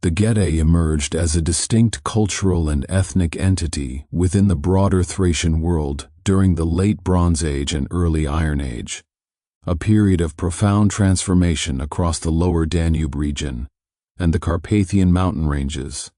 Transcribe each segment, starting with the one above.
The Getae emerged as a distinct cultural and ethnic entity within the broader Thracian world during the Late Bronze Age and Early Iron Age, a period of profound transformation across the lower Danube region and the Carpathian mountain ranges.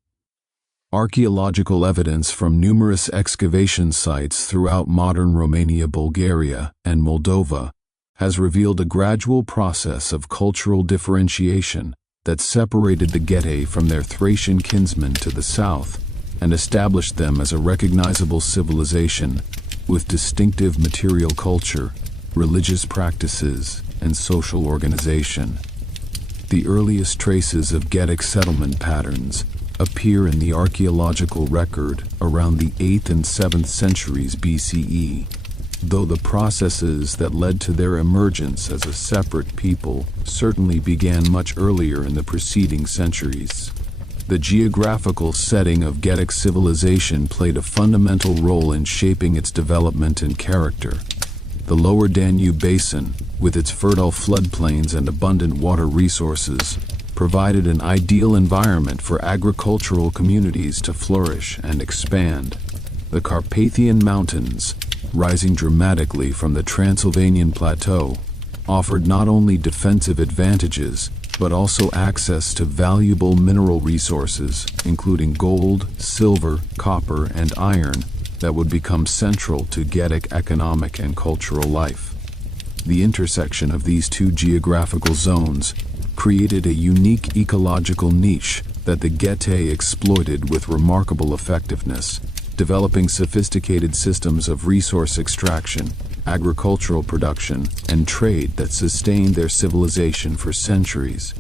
Archaeological evidence from numerous excavation sites throughout modern Romania, Bulgaria, and Moldova has revealed a gradual process of cultural differentiation that separated the Getae from their Thracian kinsmen to the south and established them as a recognizable civilization with distinctive material culture, religious practices, and social organization. The earliest traces of Getic settlement patterns appear in the archaeological record around the 8th and 7th centuries BCE, though the processes that led to their emergence as a separate people certainly began much earlier in the preceding centuries. The geographical setting of Getic civilization played a fundamental role in shaping its development and character. The lower Danube basin, with its fertile floodplains and abundant water resources, provided an ideal environment for agricultural communities to flourish and expand. The Carpathian Mountains, rising dramatically from the Transylvanian plateau, offered not only defensive advantages, but also access to valuable mineral resources, including gold, silver, copper, and iron, that would become central to Getic economic and cultural life. The intersection of these two geographical zones created a unique ecological niche that the Getae exploited with remarkable effectiveness, developing sophisticated systems of resource extraction, agricultural production, and trade that sustained their civilization for centuries.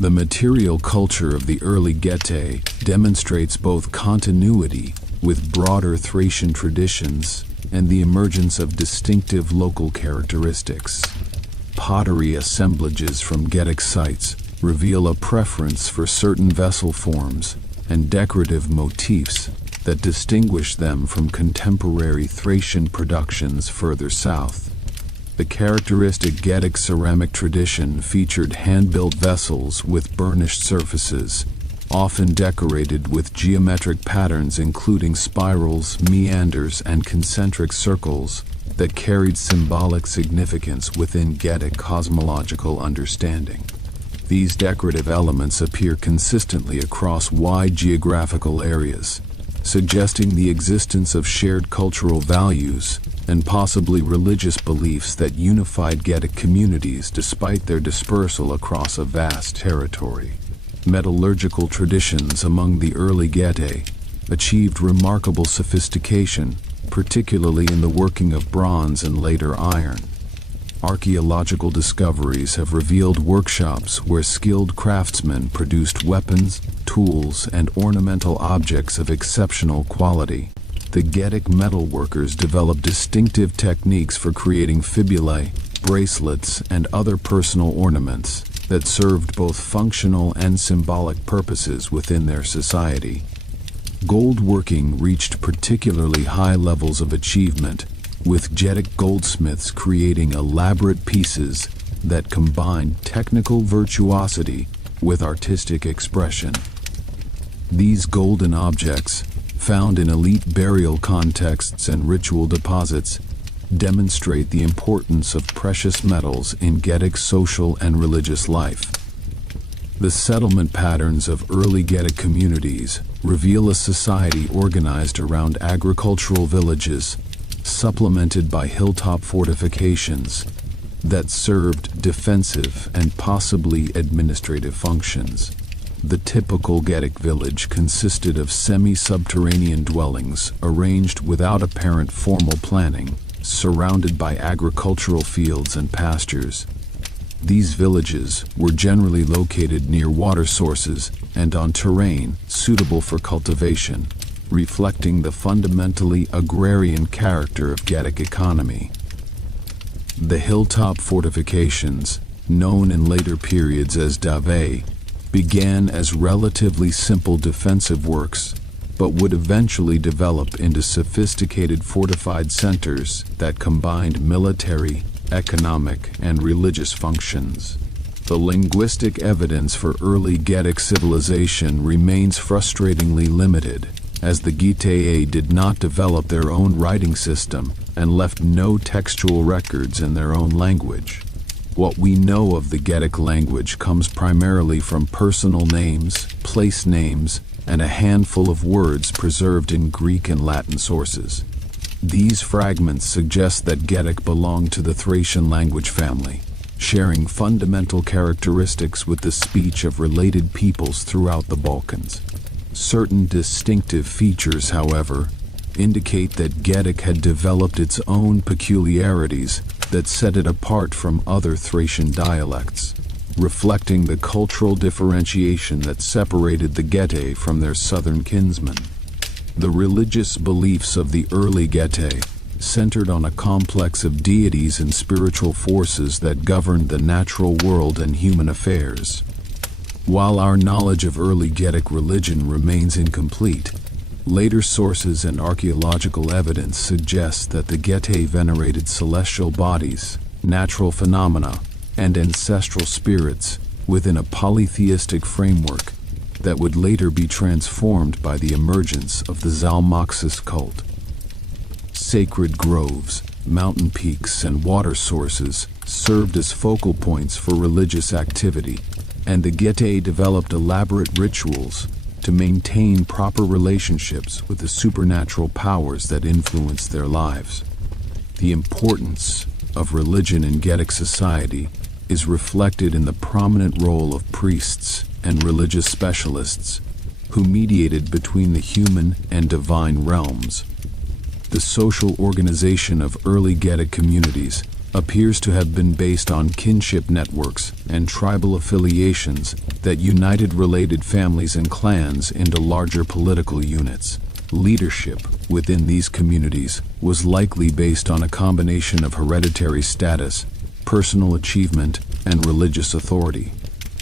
The material culture of the early Getae demonstrates both continuity with broader Thracian traditions and the emergence of distinctive local characteristics. Pottery assemblages from Getic sites reveal a preference for certain vessel forms and decorative motifs that distinguish them from contemporary Thracian productions further south. The characteristic Getic ceramic tradition featured hand-built vessels with burnished surfaces, often decorated with geometric patterns including spirals, meanders, and concentric circles that carried symbolic significance within Getic cosmological understanding. These decorative elements appear consistently across wide geographical areas, suggesting the existence of shared cultural values and possibly religious beliefs that unified Getic communities despite their dispersal across a vast territory. Metallurgical traditions among the early Getae achieved remarkable sophistication, particularly in the working of bronze and later iron. Archaeological discoveries have revealed workshops where skilled craftsmen produced weapons, tools, and ornamental objects of exceptional quality. The Getic metalworkers developed distinctive techniques for creating fibulae, bracelets, and other personal ornaments that served both functional and symbolic purposes within their society. Gold working reached particularly high levels of achievement, with Getic goldsmiths creating elaborate pieces that combined technical virtuosity with artistic expression. These golden objects, found in elite burial contexts and ritual deposits, demonstrate the importance of precious metals in Getic social and religious life. The settlement patterns of early Getic communities reveal a society organized around agricultural villages, supplemented by hilltop fortifications that served defensive and possibly administrative functions. The typical Getic village consisted of semi-subterranean dwellings arranged without apparent formal planning, surrounded by agricultural fields and pastures. These villages were generally located near water sources and on terrain suitable for cultivation, reflecting the fundamentally agrarian character of Getic economy. The hilltop fortifications, known in later periods as davae, began as relatively simple defensive works, but would eventually develop into sophisticated fortified centers that combined military, economic, and religious functions. The linguistic evidence for early Getic civilization remains frustratingly limited, as the Getae did not develop their own writing system and left no textual records in their own language. What we know of the Getic language comes primarily from personal names, place names, and a handful of words preserved in Greek and Latin sources. These fragments suggest that Getic belonged to the Thracian language family, sharing fundamental characteristics with the speech of related peoples throughout the Balkans. Certain distinctive features, however, indicate that Getic had developed its own peculiarities that set it apart from other Thracian dialects, reflecting the cultural differentiation that separated the Getae from their southern kinsmen. The religious beliefs of the early Getae centered on a complex of deities and spiritual forces that governed the natural world and human affairs. While our knowledge of early Getic religion remains incomplete, later sources and archaeological evidence suggest that the Getae venerated celestial bodies, natural phenomena, and ancestral spirits within a polytheistic framework that would later be transformed by the emergence of the Zalmoxis cult. Sacred groves, mountain peaks, and water sources served as focal points for religious activity, and the Getae developed elaborate rituals to maintain proper relationships with the supernatural powers that influenced their lives. The importance of religion in Getic society is reflected in the prominent role of priests and religious specialists who mediated between the human and divine realms. The social organization of early Getic communities appears to have been based on kinship networks and tribal affiliations that united related families and clans into larger political units. Leadership within these communities was likely based on a combination of hereditary status, personal achievement, and religious authority,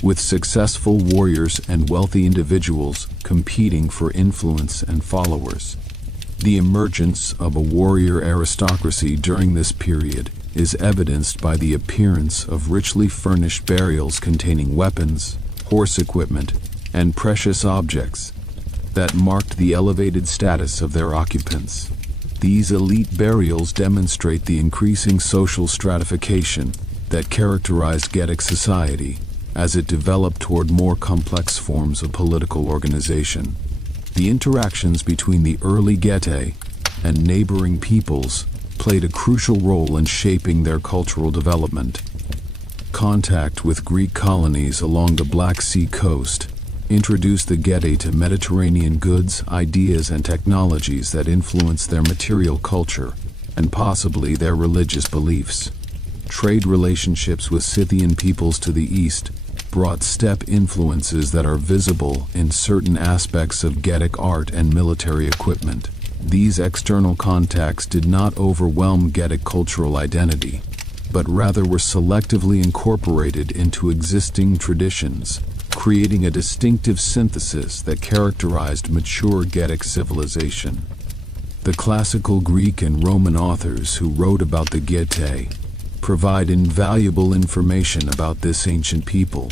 with successful warriors and wealthy individuals competing for influence and followers. The emergence of a warrior aristocracy during this period is evidenced by the appearance of richly furnished burials containing weapons, horse equipment, and precious objects that marked the elevated status of their occupants. These elite burials demonstrate the increasing social stratification that characterized Getic society as it developed toward more complex forms of political organization. The interactions between the early Getae and neighboring peoples played a crucial role in shaping their cultural development. Contact with Greek colonies along the Black Sea coast introduced the Getae to Mediterranean goods, ideas, and technologies that influenced their material culture and possibly their religious beliefs. Trade relationships with Scythian peoples to the east brought steppe influences that are visible in certain aspects of Getic art and military equipment. These external contacts did not overwhelm Getic cultural identity, but rather were selectively incorporated into existing traditions, creating a distinctive synthesis that characterized mature Getic civilization. The classical Greek and Roman authors who wrote about the Getae provide invaluable information about this ancient people,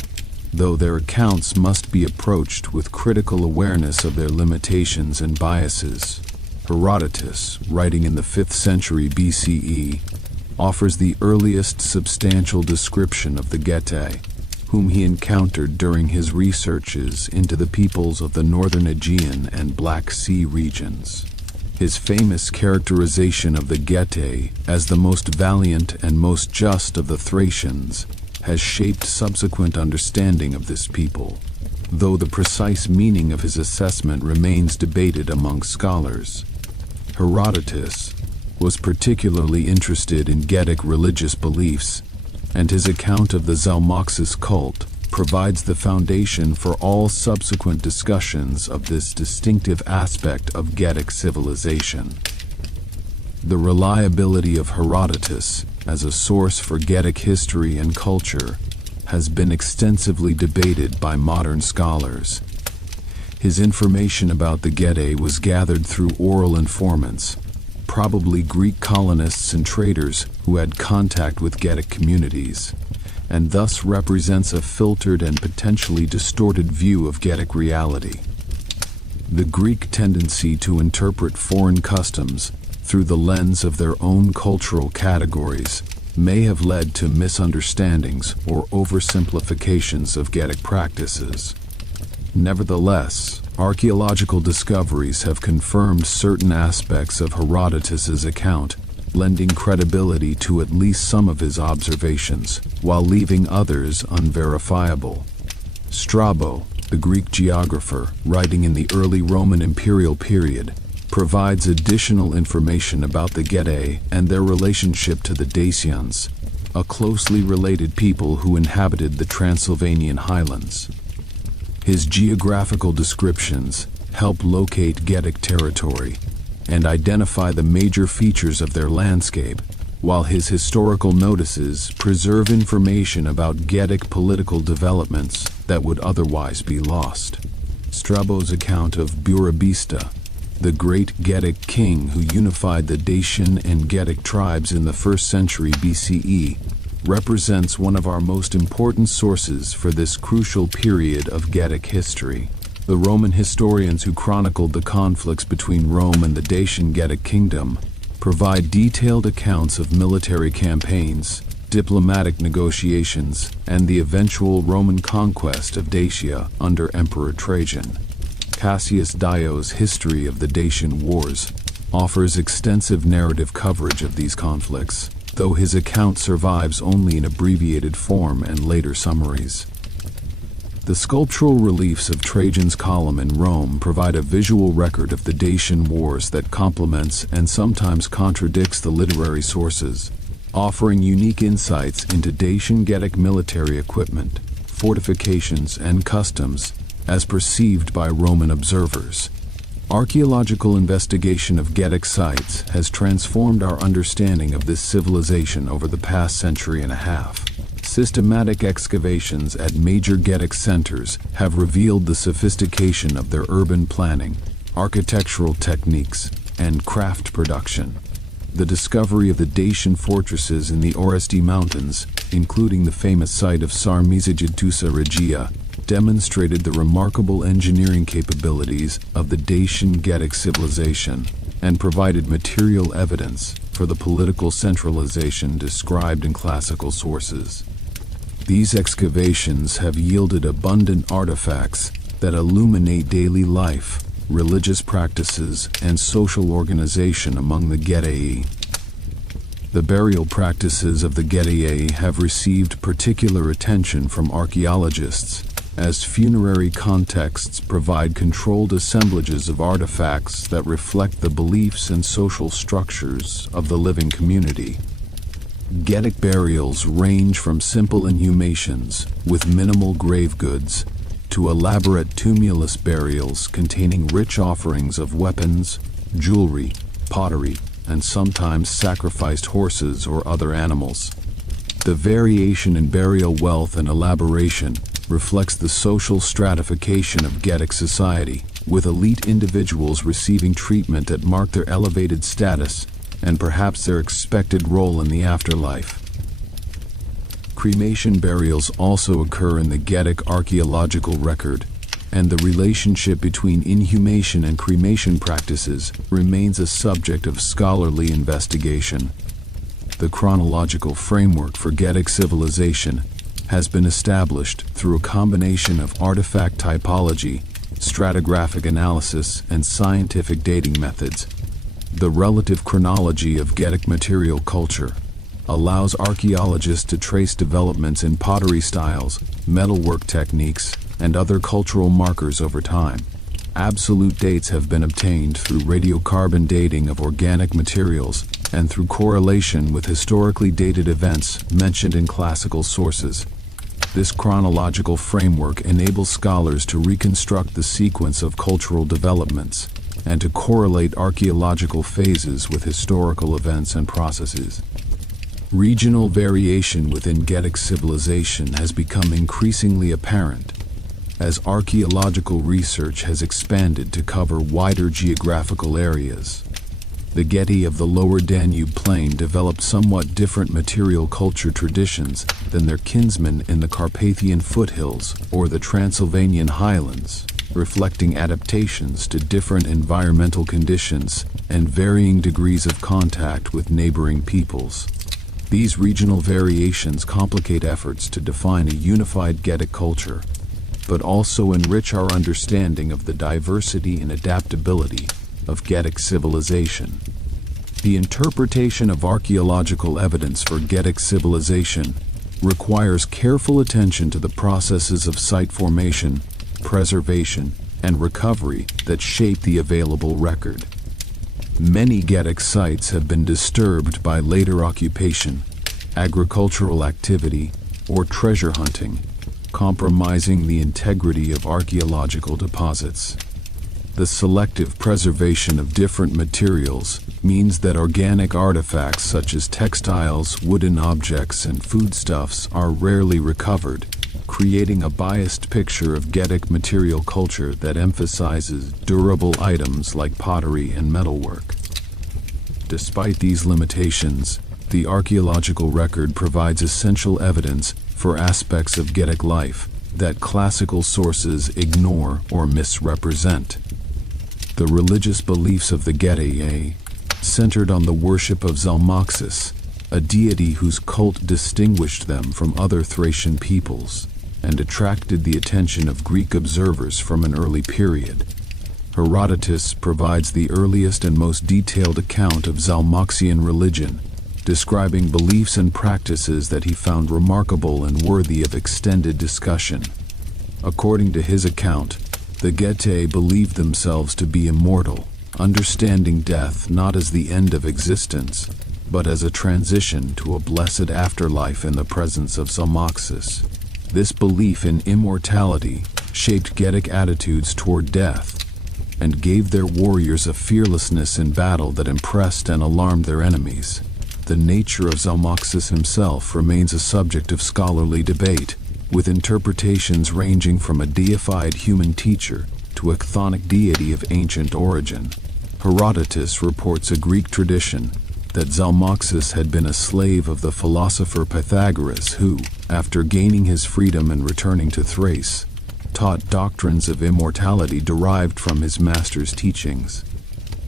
though their accounts must be approached with critical awareness of their limitations and biases. Herodotus, writing in the 5th century BCE, offers the earliest substantial description of the Getae, whom he encountered during his researches into the peoples of the northern Aegean and Black Sea regions. His famous characterization of the Getae as the most valiant and most just of the Thracians has shaped subsequent understanding of this people, though the precise meaning of his assessment remains debated among scholars. Herodotus was particularly interested in Getic religious beliefs, and his account of the Zalmoxis cult provides the foundation for all subsequent discussions of this distinctive aspect of Getic civilization. The reliability of Herodotus as a source for Getic history and culture has been extensively debated by modern scholars. His information about the Getae was gathered through oral informants, probably Greek colonists and traders who had contact with Getic communities, and thus represents a filtered and potentially distorted view of Getic reality. The Greek tendency to interpret foreign customs through the lens of their own cultural categories may have led to misunderstandings or oversimplifications of Getic practices. Nevertheless, archaeological discoveries have confirmed certain aspects of Herodotus's account, lending credibility to at least some of his observations, while leaving others unverifiable. Strabo, the Greek geographer, writing in the early Roman imperial period, provides additional information about the Getae and their relationship to the Dacians, a closely related people who inhabited the Transylvanian highlands. His geographical descriptions help locate Getic territory and identify the major features of their landscape, while his historical notices preserve information about Getic political developments that would otherwise be lost. Strabo's account of Burebista, the great Getic king who unified the Dacian and Getic tribes in the 1st century BCE, represents one of our most important sources for this crucial period of Getic history. The Roman historians who chronicled the conflicts between Rome and the Dacian Getic kingdom provide detailed accounts of military campaigns, diplomatic negotiations, and the eventual Roman conquest of Dacia under Emperor Trajan. Cassius Dio's History of the Dacian Wars offers extensive narrative coverage of these conflicts, though his account survives only in abbreviated form and later summaries. The sculptural reliefs of Trajan's column in Rome provide a visual record of the Dacian wars that complements and sometimes contradicts the literary sources, offering unique insights into Dacian Getic military equipment, fortifications, and customs as perceived by Roman observers. Archaeological investigation of Getic sites has transformed our understanding of this civilization over the past century and a half. Systematic excavations at major Getic centers have revealed the sophistication of their urban planning, architectural techniques, and craft production. The discovery of the Dacian fortresses in the Oresti Mountains, including the famous site of Sarmizegetusa Regia, demonstrated the remarkable engineering capabilities of the Dacian Getic civilization and provided material evidence for the political centralization described in classical sources. These excavations have yielded abundant artifacts that illuminate daily life, religious practices, and social organization among the Getae. The burial practices of the Getae have received particular attention from archaeologists, as funerary contexts provide controlled assemblages of artifacts that reflect the beliefs and social structures of the living community. Getic burials range from simple inhumations with minimal grave goods to elaborate tumulus burials containing rich offerings of weapons, jewelry, pottery, and sometimes sacrificed horses or other animals. The variation in burial wealth and elaboration reflects the social stratification of Getic society, with elite individuals receiving treatment that mark their elevated status and perhaps their expected role in the afterlife. Cremation burials also occur in the Getic archaeological record, and the relationship between inhumation and cremation practices remains a subject of scholarly investigation. The chronological framework for Getic civilization has been established through a combination of artifact typology, stratigraphic analysis, and scientific dating methods. The relative chronology of Getic material culture allows archaeologists to trace developments in pottery styles, metalwork techniques, and other cultural markers over time. Absolute dates have been obtained through radiocarbon dating of organic materials and through correlation with historically dated events mentioned in classical sources. This chronological framework enables scholars to reconstruct the sequence of cultural developments and to correlate archaeological phases with historical events and processes. Regional variation within Getic civilization has become increasingly apparent as archaeological research has expanded to cover wider geographical areas. The Getae of the lower Danube plain developed somewhat different material culture traditions than their kinsmen in the Carpathian foothills or the Transylvanian highlands, reflecting adaptations to different environmental conditions and varying degrees of contact with neighboring peoples. These regional variations complicate efforts to define a unified Getic culture, but also enrich our understanding of the diversity and adaptability of Getic civilization. The interpretation of archaeological evidence for Getic civilization requires careful attention to the processes of site formation, preservation, and recovery that shape the available record. Many Getic sites have been disturbed by later occupation, agricultural activity, or treasure hunting, compromising the integrity of archaeological deposits. The selective preservation of different materials means that organic artifacts such as textiles, wooden objects, and foodstuffs are rarely recovered, creating a biased picture of Getic material culture that emphasizes durable items like pottery and metalwork. Despite these limitations, the archaeological record provides essential evidence for aspects of Getic life that classical sources ignore or misrepresent. The religious beliefs of the Getae centered on the worship of Zalmoxis, a deity whose cult distinguished them from other Thracian peoples and attracted the attention of Greek observers from an early period. Herodotus provides the earliest and most detailed account of Zalmoxian religion, describing beliefs and practices that he found remarkable and worthy of extended discussion. According to his account, the Getae believed themselves to be immortal, understanding death not as the end of existence, but as a transition to a blessed afterlife in the presence of Zalmoxis. This belief in immortality shaped Getic attitudes toward death and gave their warriors a fearlessness in battle that impressed and alarmed their enemies. The nature of Zalmoxis himself remains a subject of scholarly debate, with interpretations ranging from a deified human teacher to a chthonic deity of ancient origin. Herodotus reports a Greek tradition that Zalmoxis had been a slave of the philosopher Pythagoras who, after gaining his freedom and returning to Thrace, taught doctrines of immortality derived from his master's teachings.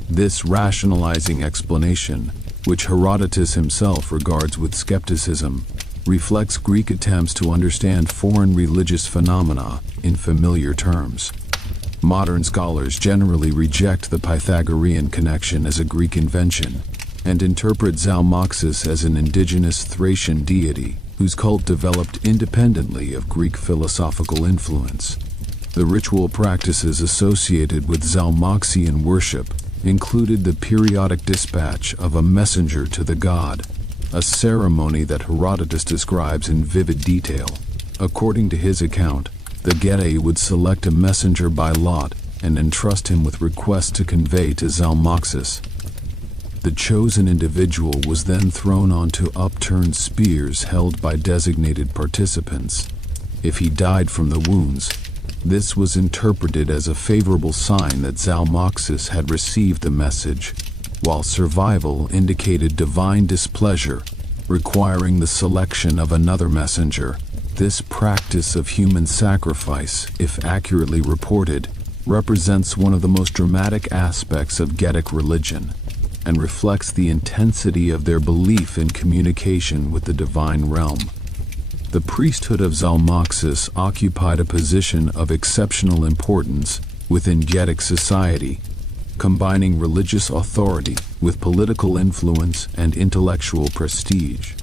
This rationalizing explanation, which Herodotus himself regards with skepticism, reflects Greek attempts to understand foreign religious phenomena in familiar terms. Modern scholars generally reject the Pythagorean connection as a Greek invention and interpret Zalmoxis as an indigenous Thracian deity whose cult developed independently of Greek philosophical influence. The ritual practices associated with Zalmoxian worship included the periodic dispatch of a messenger to the god, a ceremony that Herodotus describes in vivid detail. According to his account, the Getae would select a messenger by lot and entrust him with requests to convey to Zalmoxis. The chosen individual was then thrown onto upturned spears held by designated participants. If he died from the wounds, this was interpreted as a favorable sign that Zalmoxis had received the message, while survival indicated divine displeasure, requiring the selection of another messenger. This practice of human sacrifice, if accurately reported, represents one of the most dramatic aspects of Getic religion and reflects the intensity of their belief in communication with the divine realm. The priesthood of Zalmoxis occupied a position of exceptional importance within Getic society, combining religious authority with political influence and intellectual prestige.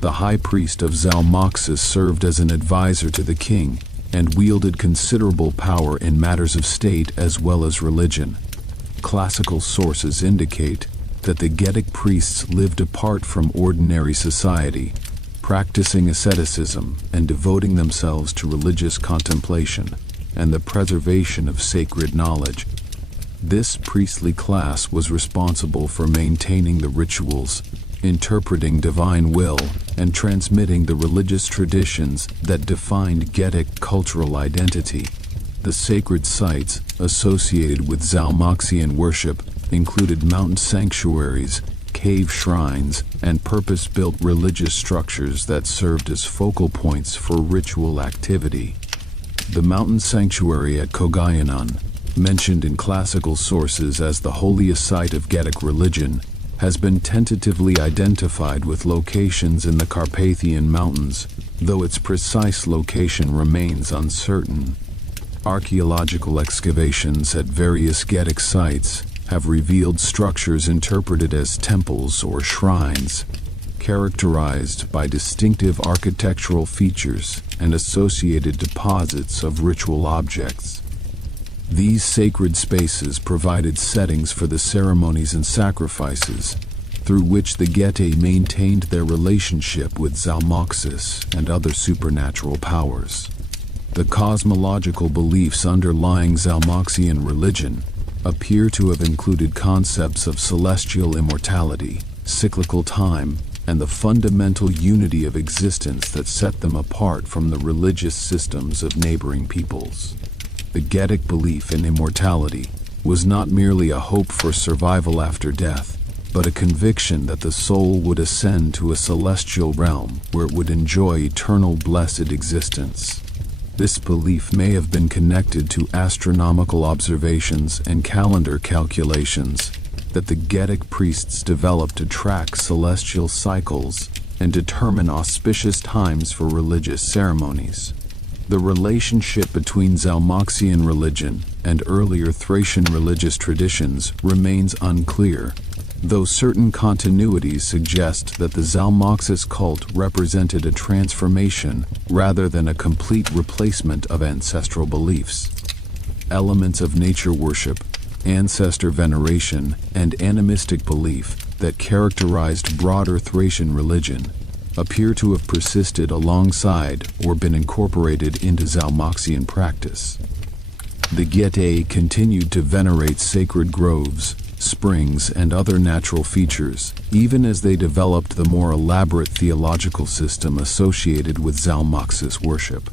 The high priest of Zalmoxis served as an advisor to the king and wielded considerable power in matters of state as well as religion. Classical sources indicate that the Getic priests lived apart from ordinary society, practicing asceticism and devoting themselves to religious contemplation and the preservation of sacred knowledge. This priestly class was responsible for maintaining the rituals, interpreting divine will, and transmitting the religious traditions that defined Getic cultural identity. The sacred sites associated with Zalmoxian worship included mountain sanctuaries, cave shrines, and purpose-built religious structures that served as focal points for ritual activity. The mountain sanctuary at Kogayanan, mentioned in classical sources as the holiest site of Getic religion, has been tentatively identified with locations in the Carpathian Mountains, though its precise location remains uncertain. Archaeological excavations at various Getic sites have revealed structures interpreted as temples or shrines, characterized by distinctive architectural features and associated deposits of ritual objects. These sacred spaces provided settings for the ceremonies and sacrifices, through which the Getae maintained their relationship with Zalmoxis and other supernatural powers. The cosmological beliefs underlying Zalmoxian religion appear to have included concepts of celestial immortality, cyclical time, and the fundamental unity of existence that set them apart from the religious systems of neighboring peoples. The Getic belief in immortality was not merely a hope for survival after death, but a conviction that the soul would ascend to a celestial realm where it would enjoy eternal blessed existence. This belief may have been connected to astronomical observations and calendar calculations that the Getic priests developed to track celestial cycles and determine auspicious times for religious ceremonies. The relationship between Zalmoxian religion and earlier Thracian religious traditions remains unclear, though certain continuities suggest that the Zalmoxis cult represented a transformation rather than a complete replacement of ancestral beliefs. Elements of nature worship, ancestor veneration, and animistic belief that characterized broader Thracian religion appear to have persisted alongside or been incorporated into Zalmoxian practice. The Getae continued to venerate sacred groves, springs, and other natural features, even as they developed the more elaborate theological system associated with Zalmoxis worship.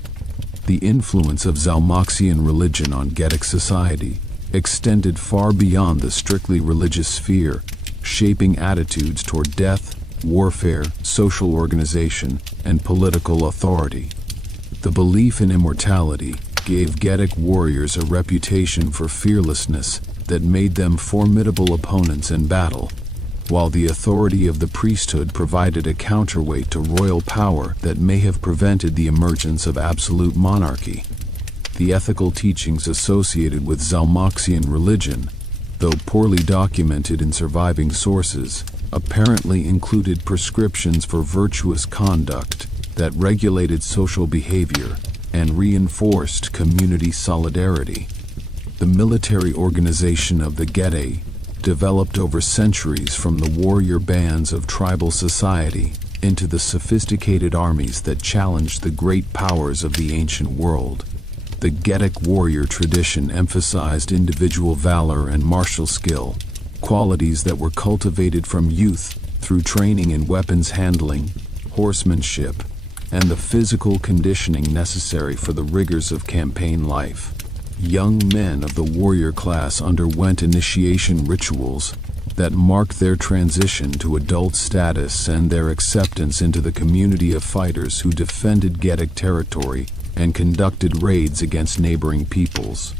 The influence of Zalmoxian religion on Getic society extended far beyond the strictly religious sphere, shaping attitudes toward death, warfare, social organization, and political authority. The belief in immortality gave Getic warriors a reputation for fearlessness that made them formidable opponents in battle, while the authority of the priesthood provided a counterweight to royal power that may have prevented the emergence of absolute monarchy. The ethical teachings associated with Zalmoxian religion, though poorly documented in surviving sources, apparently included prescriptions for virtuous conduct that regulated social behavior and reinforced community solidarity. The military organization of the Getae developed over centuries from the warrior bands of tribal society into the sophisticated armies that challenged the great powers of the ancient world. The Getic warrior tradition emphasized individual valor and martial skill, qualities that were cultivated from youth through training in weapons handling, horsemanship, and the physical conditioning necessary for the rigors of campaign life. Young men of the warrior class underwent initiation rituals that marked their transition to adult status and their acceptance into the community of fighters who defended Getic territory and conducted raids against neighboring peoples.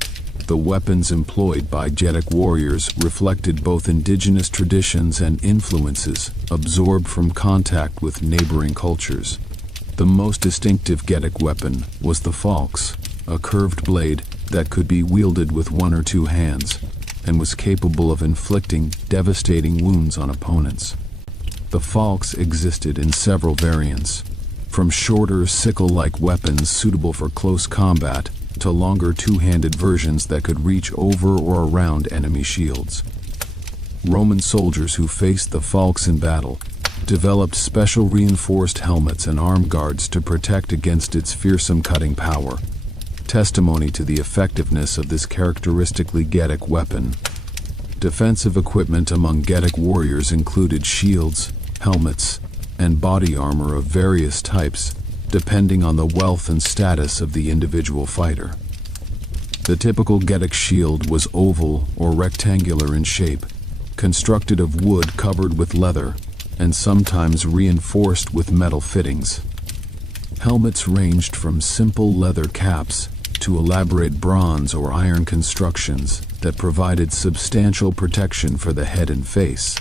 The weapons employed by Getic warriors reflected both indigenous traditions and influences absorbed from contact with neighboring cultures. The most distinctive Getic weapon was the falx, a curved blade that could be wielded with one or two hands, and was capable of inflicting devastating wounds on opponents. The falx existed in several variants, from shorter sickle-like weapons suitable for close combat to longer two-handed versions that could reach over or around enemy shields. Roman soldiers who faced the falx in battle developed special reinforced helmets and arm guards to protect against its fearsome cutting power, testimony to the effectiveness of this characteristically Getic weapon. Defensive equipment among Getic warriors included shields, helmets, and body armor of various types, depending on the wealth and status of the individual fighter. The typical Getic shield was oval or rectangular in shape, constructed of wood covered with leather, and sometimes reinforced with metal fittings. Helmets ranged from simple leather caps to elaborate bronze or iron constructions that provided substantial protection for the head and face.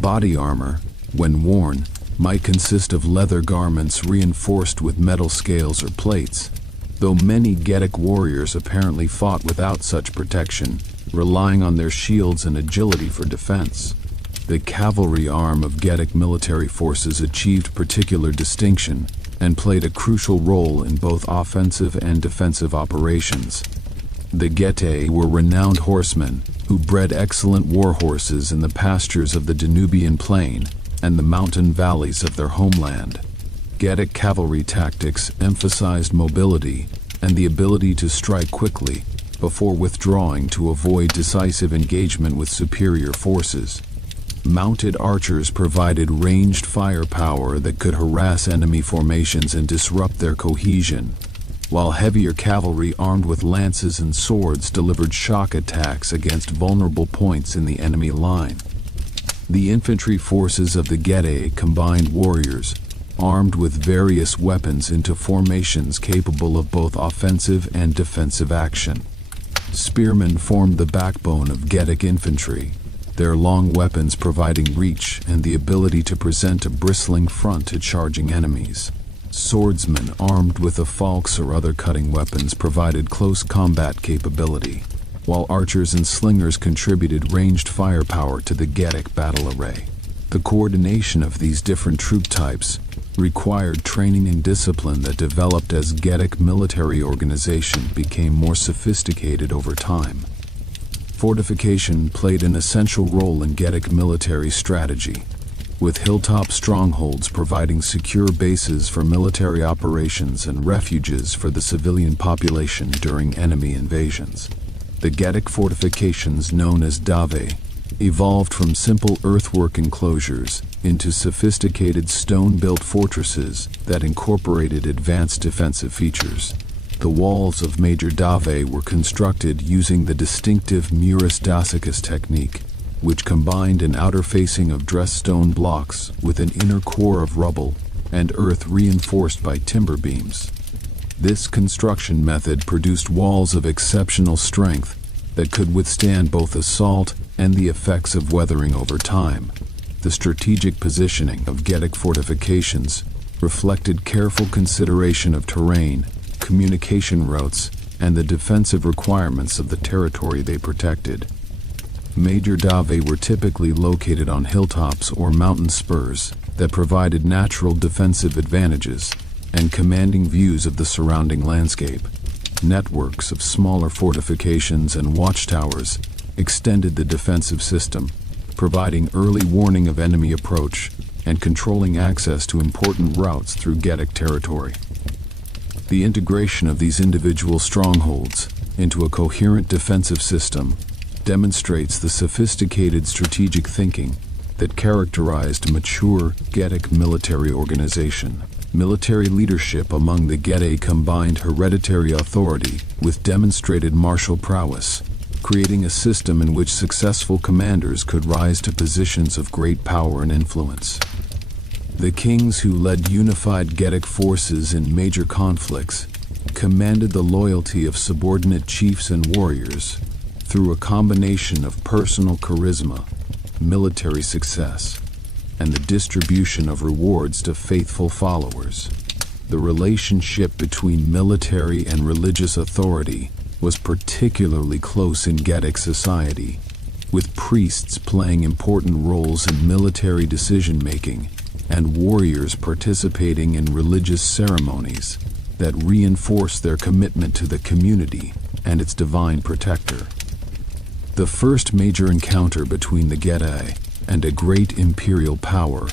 Body armor, when worn, might consist of leather garments reinforced with metal scales or plates, though many Getic warriors apparently fought without such protection, relying on their shields and agility for defense. The cavalry arm of Getic military forces achieved particular distinction and played a crucial role in both offensive and defensive operations. The Getae were renowned horsemen who bred excellent war horses in the pastures of the Danubian plain and the mountain valleys of their homeland. Getic cavalry tactics emphasized mobility and the ability to strike quickly before withdrawing to avoid decisive engagement with superior forces. Mounted archers provided ranged firepower that could harass enemy formations and disrupt their cohesion, while heavier cavalry armed with lances and swords delivered shock attacks against vulnerable points in the enemy line. The infantry forces of the Getae combined warriors, armed with various weapons, into formations capable of both offensive and defensive action. Spearmen formed the backbone of Getic infantry, their long weapons providing reach and the ability to present a bristling front to charging enemies. Swordsmen armed with the falx or other cutting weapons provided close combat capability, while archers and slingers contributed ranged firepower to the Getic battle array. The coordination of these different troop types required training and discipline that developed as Getic military organization became more sophisticated over time. Fortification played an essential role in Getic military strategy, with hilltop strongholds providing secure bases for military operations and refuges for the civilian population during enemy invasions. The Getic fortifications, known as davae, evolved from simple earthwork enclosures into sophisticated stone-built fortresses that incorporated advanced defensive features. The walls of major davae were constructed using the distinctive muris dasychus technique, which combined an outer facing of dressed stone blocks with an inner core of rubble and earth reinforced by timber beams. This construction method produced walls of exceptional strength that could withstand both assault and the effects of weathering over time. The strategic positioning of Getic fortifications reflected careful consideration of terrain, communication routes, and the defensive requirements of the territory they protected. Major davae were typically located on hilltops or mountain spurs that provided natural defensive advantages and commanding views of the surrounding landscape. Networks of smaller fortifications and watchtowers extended the defensive system, providing early warning of enemy approach and controlling access to important routes through Getic territory. The integration of these individual strongholds into a coherent defensive system demonstrates the sophisticated strategic thinking that characterized mature Getic military organization. Military leadership among the Getae combined hereditary authority with demonstrated martial prowess, creating a system in which successful commanders could rise to positions of great power and influence. The kings who led unified Getic forces in major conflicts commanded the loyalty of subordinate chiefs and warriors through a combination of personal charisma, military success, and the distribution of rewards to faithful followers. The relationship between military and religious authority was particularly close in Getic society, with priests playing important roles in military decision-making and warriors participating in religious ceremonies that reinforced their commitment to the community and its divine protector. The first major encounter between the Getae and a great imperial power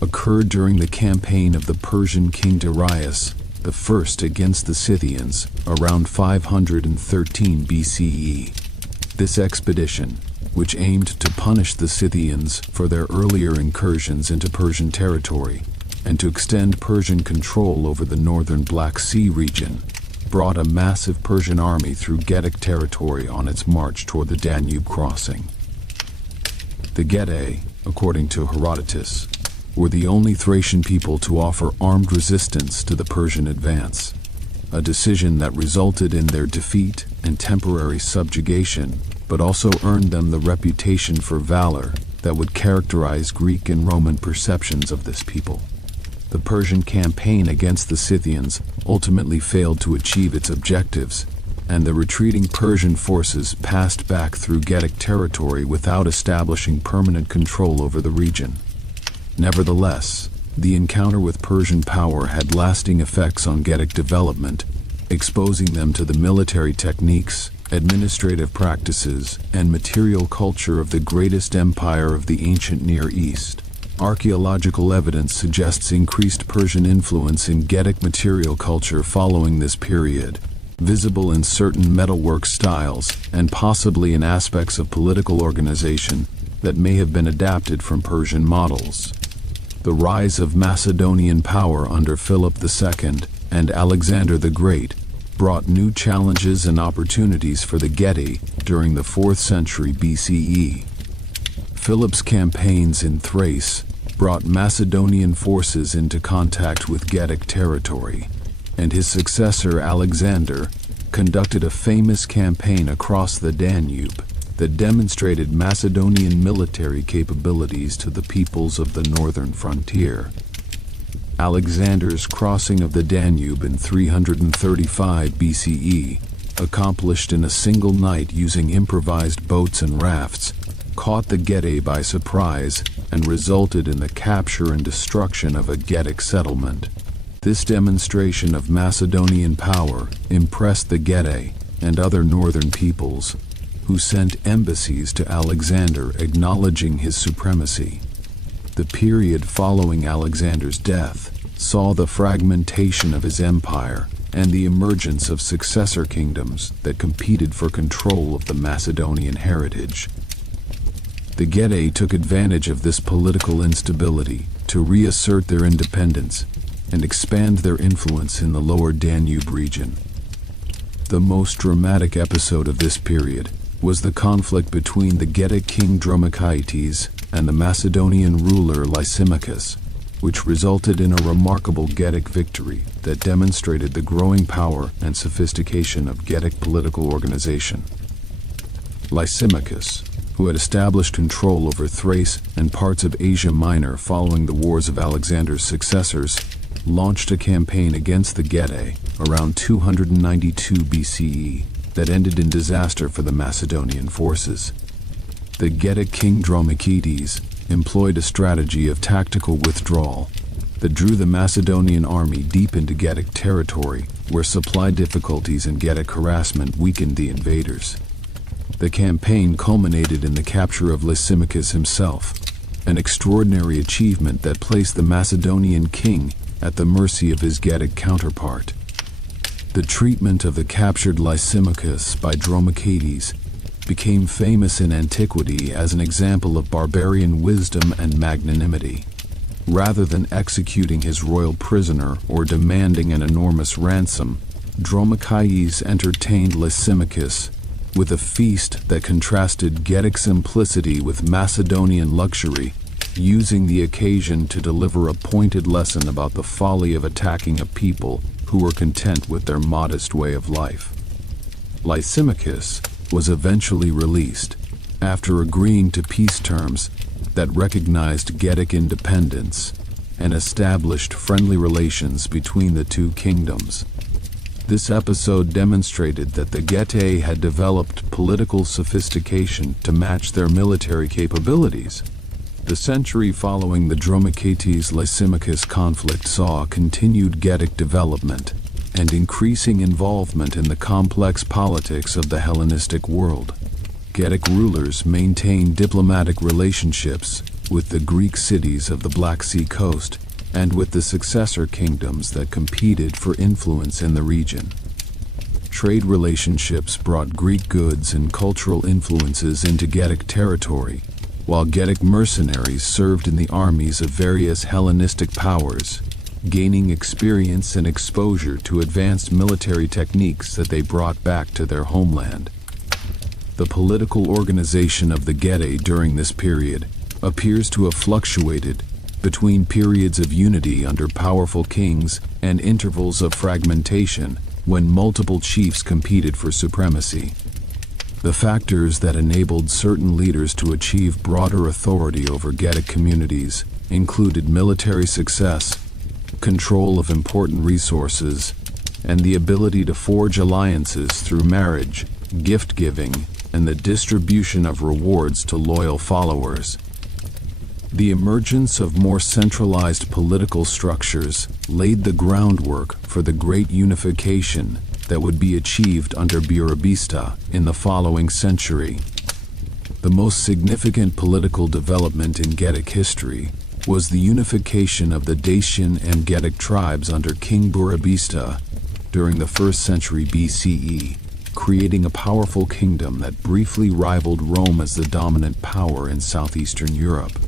occurred during the campaign of the Persian king Darius I against the Scythians around 513 BCE. This expedition, which aimed to punish the Scythians for their earlier incursions into Persian territory and to extend Persian control over the northern Black Sea region, brought a massive Persian army through Getic territory on its march toward the Danube crossing. The Getae, according to Herodotus, were the only Thracian people to offer armed resistance to the Persian advance, a decision that resulted in their defeat and temporary subjugation, but also earned them the reputation for valor that would characterize Greek and Roman perceptions of this people. The Persian campaign against the Scythians ultimately failed to achieve its objectives, and the retreating Persian forces passed back through Getic territory without establishing permanent control over the region. Nevertheless, the encounter with Persian power had lasting effects on Getic development, exposing them to the military techniques, administrative practices, and material culture of the greatest empire of the ancient Near East. Archaeological evidence suggests increased Persian influence in Getic material culture following this period, visible in certain metalwork styles and possibly in aspects of political organization that may have been adapted from Persian models. The rise of Macedonian power under Philip II and Alexander the Great brought new challenges and opportunities for the Getae during the 4th century BCE. Philip's campaigns in Thrace brought Macedonian forces into contact with Getic territory, and his successor Alexander conducted a famous campaign across the Danube that demonstrated Macedonian military capabilities to the peoples of the northern frontier. Alexander's crossing of the Danube in 335 BCE, accomplished in a single night using improvised boats and rafts, caught the Getae by surprise and resulted in the capture and destruction of a Getic settlement. This demonstration of Macedonian power impressed the Getae and other northern peoples, who sent embassies to Alexander acknowledging his supremacy. The period following Alexander's death saw the fragmentation of his empire and the emergence of successor kingdoms that competed for control of the Macedonian heritage. The Getae took advantage of this political instability to reassert their independence and expand their influence in the lower Danube region. The most dramatic episode of this period was the conflict between the Getic king Zalmoxis and the Macedonian ruler Lysimachus, which resulted in a remarkable Getic victory that demonstrated the growing power and sophistication of Getic political organization. Lysimachus, who had established control over Thrace and parts of Asia Minor following the wars of Alexander's successors, launched a campaign against the Getae around 292 BCE that ended in disaster for the Macedonian forces. The Getic king Zalmoxis employed a strategy of tactical withdrawal that drew the Macedonian army deep into Getic territory, where supply difficulties and Getic harassment weakened the invaders. The campaign culminated in the capture of Lysimachus himself, an extraordinary achievement that placed the Macedonian king at the mercy of his Getic counterpart. The treatment of the captured Lysimachus by Zalmoxis became famous in antiquity as an example of barbarian wisdom and magnanimity. Rather than executing his royal prisoner or demanding an enormous ransom, Zalmoxis entertained Lysimachus with a feast that contrasted Getic simplicity with Macedonian luxury, using the occasion to deliver a pointed lesson about the folly of attacking a people who were content with their modest way of life. Lysimachus was eventually released after agreeing to peace terms that recognized Getic independence and established friendly relations between the two kingdoms. This episode demonstrated that the Getae had developed political sophistication to match their military capabilities. The century following the Zalmoxis-Lysimachus conflict saw continued Getic development and increasing involvement in the complex politics of the Hellenistic world. Getic rulers maintained diplomatic relationships with the Greek cities of the Black Sea coast and with the successor kingdoms that competed for influence in the region. Trade relationships brought Greek goods and cultural influences into Getic territory, while Getic mercenaries served in the armies of various Hellenistic powers, gaining experience and exposure to advanced military techniques that they brought back to their homeland. The political organization of the Getae during this period appears to have fluctuated between periods of unity under powerful kings and intervals of fragmentation when multiple chiefs competed for supremacy. The factors that enabled certain leaders to achieve broader authority over Getic communities included military success, control of important resources, and the ability to forge alliances through marriage, gift-giving, and the distribution of rewards to loyal followers. The emergence of more centralized political structures laid the groundwork for the great unification that would be achieved under Burebista in the following century. The most significant political development in Getic history was the unification of the Dacian and Getic tribes under King Burebista during the 1st century BCE, creating a powerful kingdom that briefly rivaled Rome as the dominant power in southeastern Europe.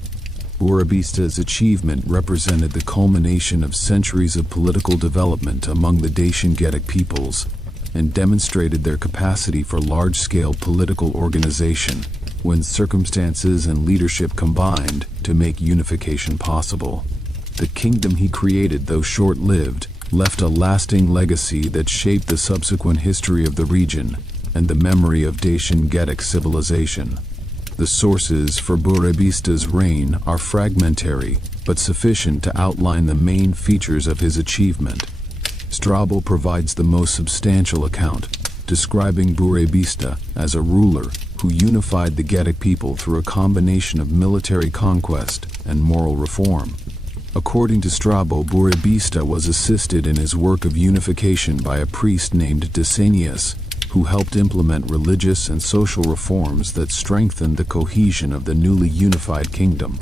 Burebista's achievement represented the culmination of centuries of political development among the Dacian Getic peoples and demonstrated their capacity for large-scale political organization when circumstances and leadership combined to make unification possible. The kingdom he created, though short-lived, left a lasting legacy that shaped the subsequent history of the region and the memory of Dacian Getic civilization. The sources for Burebista's reign are fragmentary, but sufficient to outline the main features of his achievement. Strabo provides the most substantial account, describing Burebista as a ruler who unified the Getic people through a combination of military conquest and moral reform. According to Strabo, Burebista was assisted in his work of unification by a priest named Dicenius, who helped implement religious and social reforms that strengthened the cohesion of the newly unified kingdom.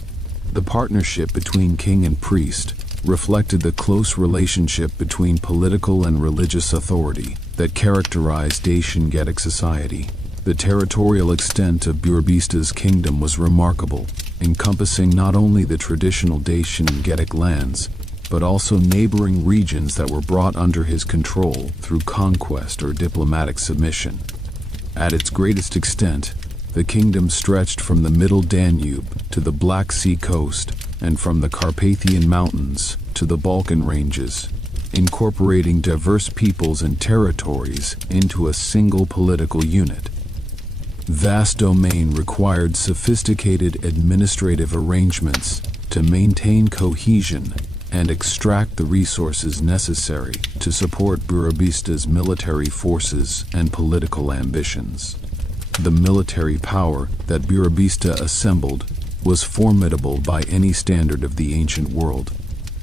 The partnership between king and priest reflected the close relationship between political and religious authority that characterized Dacian Getic society. The territorial extent of Burebista's kingdom was remarkable, encompassing not only the traditional Dacian and Getic lands, but also neighboring regions that were brought under his control through conquest or diplomatic submission. At its greatest extent, the kingdom stretched from the middle Danube to the Black Sea coast and from the Carpathian Mountains to the Balkan ranges, incorporating diverse peoples and territories into a single political unit. Vast domain required sophisticated administrative arrangements to maintain cohesion and extract the resources necessary to support Burebista's military forces and political ambitions. The military power that Burebista assembled was formidable by any standard of the ancient world.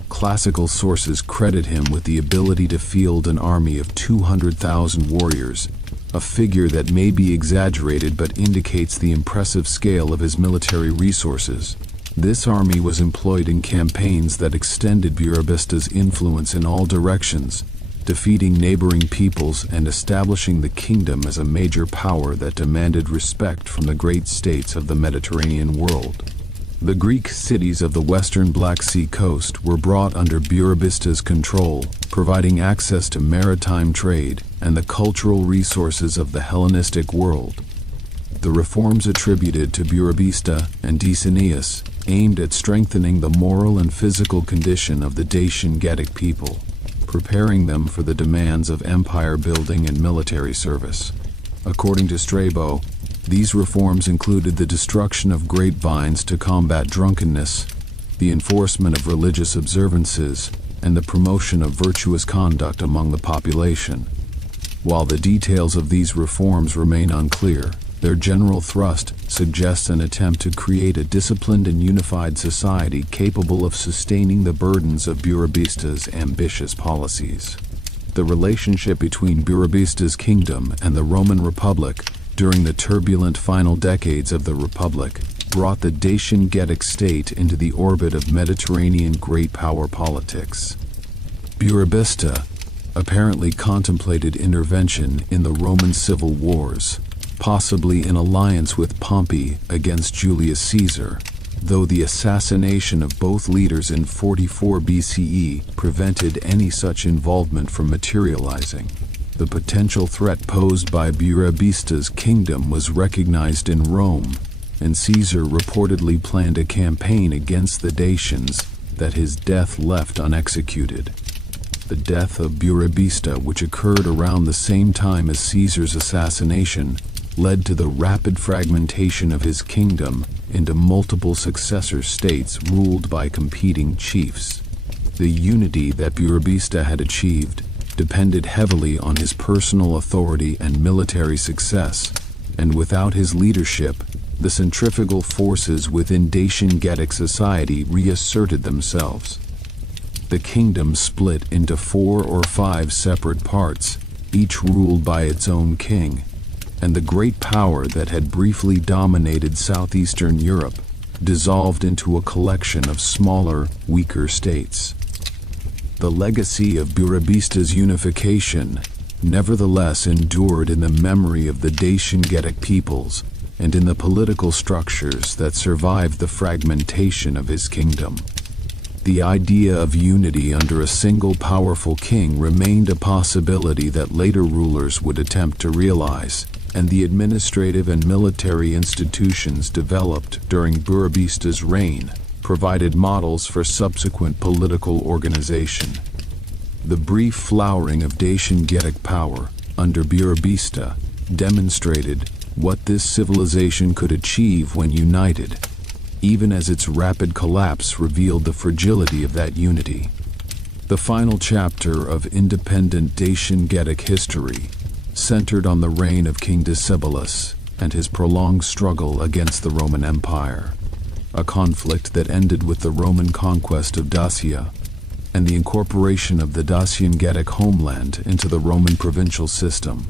Classical sources credit him with the ability to field an army of 200,000 warriors, a figure that may be exaggerated but indicates the impressive scale of his military resources. This army was employed in campaigns that extended Burebista's influence in all directions, defeating neighboring peoples and establishing the kingdom as a major power that demanded respect from the great states of the Mediterranean world. The Greek cities of the western Black Sea coast were brought under Burebista's control, providing access to maritime trade and the cultural resources of the Hellenistic world. The reforms attributed to Burebista and Dicenius aimed at strengthening the moral and physical condition of the Dacian Getic people, preparing them for the demands of empire building and military service. According to Strabo, these reforms included the destruction of grapevines to combat drunkenness, the enforcement of religious observances, and the promotion of virtuous conduct among the population. While the details of these reforms remain unclear, their general thrust suggests an attempt to create a disciplined and unified society capable of sustaining the burdens of Burebista's ambitious policies. The relationship between Burebista's kingdom and the Roman Republic during the turbulent final decades of the Republic brought the Dacian Getic state into the orbit of Mediterranean great power politics. Burebista apparently contemplated intervention in the Roman civil wars, possibly in alliance with Pompey against Julius Caesar, though the assassination of both leaders in 44 BCE prevented any such involvement from materializing. The potential threat posed by Burebista's kingdom was recognized in Rome, and Caesar reportedly planned a campaign against the Dacians that his death left unexecuted. The death of Burebista, which occurred around the same time as Caesar's assassination, led to the rapid fragmentation of his kingdom into multiple successor states ruled by competing chiefs. The unity that Burebista had achieved depended heavily on his personal authority and military success, and without his leadership, the centrifugal forces within Dacian Getic society reasserted themselves. The kingdom split into 4 or 5 separate parts, each ruled by its own king, and the great power that had briefly dominated southeastern Europe dissolved into a collection of smaller, weaker states. The legacy of Burebista's unification nevertheless endured in the memory of the Dacian Getic peoples and in the political structures that survived the fragmentation of his kingdom. The idea of unity under a single powerful king remained a possibility that later rulers would attempt to realize, and the administrative and military institutions developed during Burebista's reign provided models for subsequent political organization. The brief flowering of Dacian Getic power under Burebista demonstrated what this civilization could achieve when united, even as its rapid collapse revealed the fragility of that unity. The final chapter of independent Dacian Getic history centered on the reign of King Decebalus and his prolonged struggle against the Roman Empire, a conflict that ended with the Roman conquest of Dacia and the incorporation of the Dacian Getic homeland into the Roman provincial system.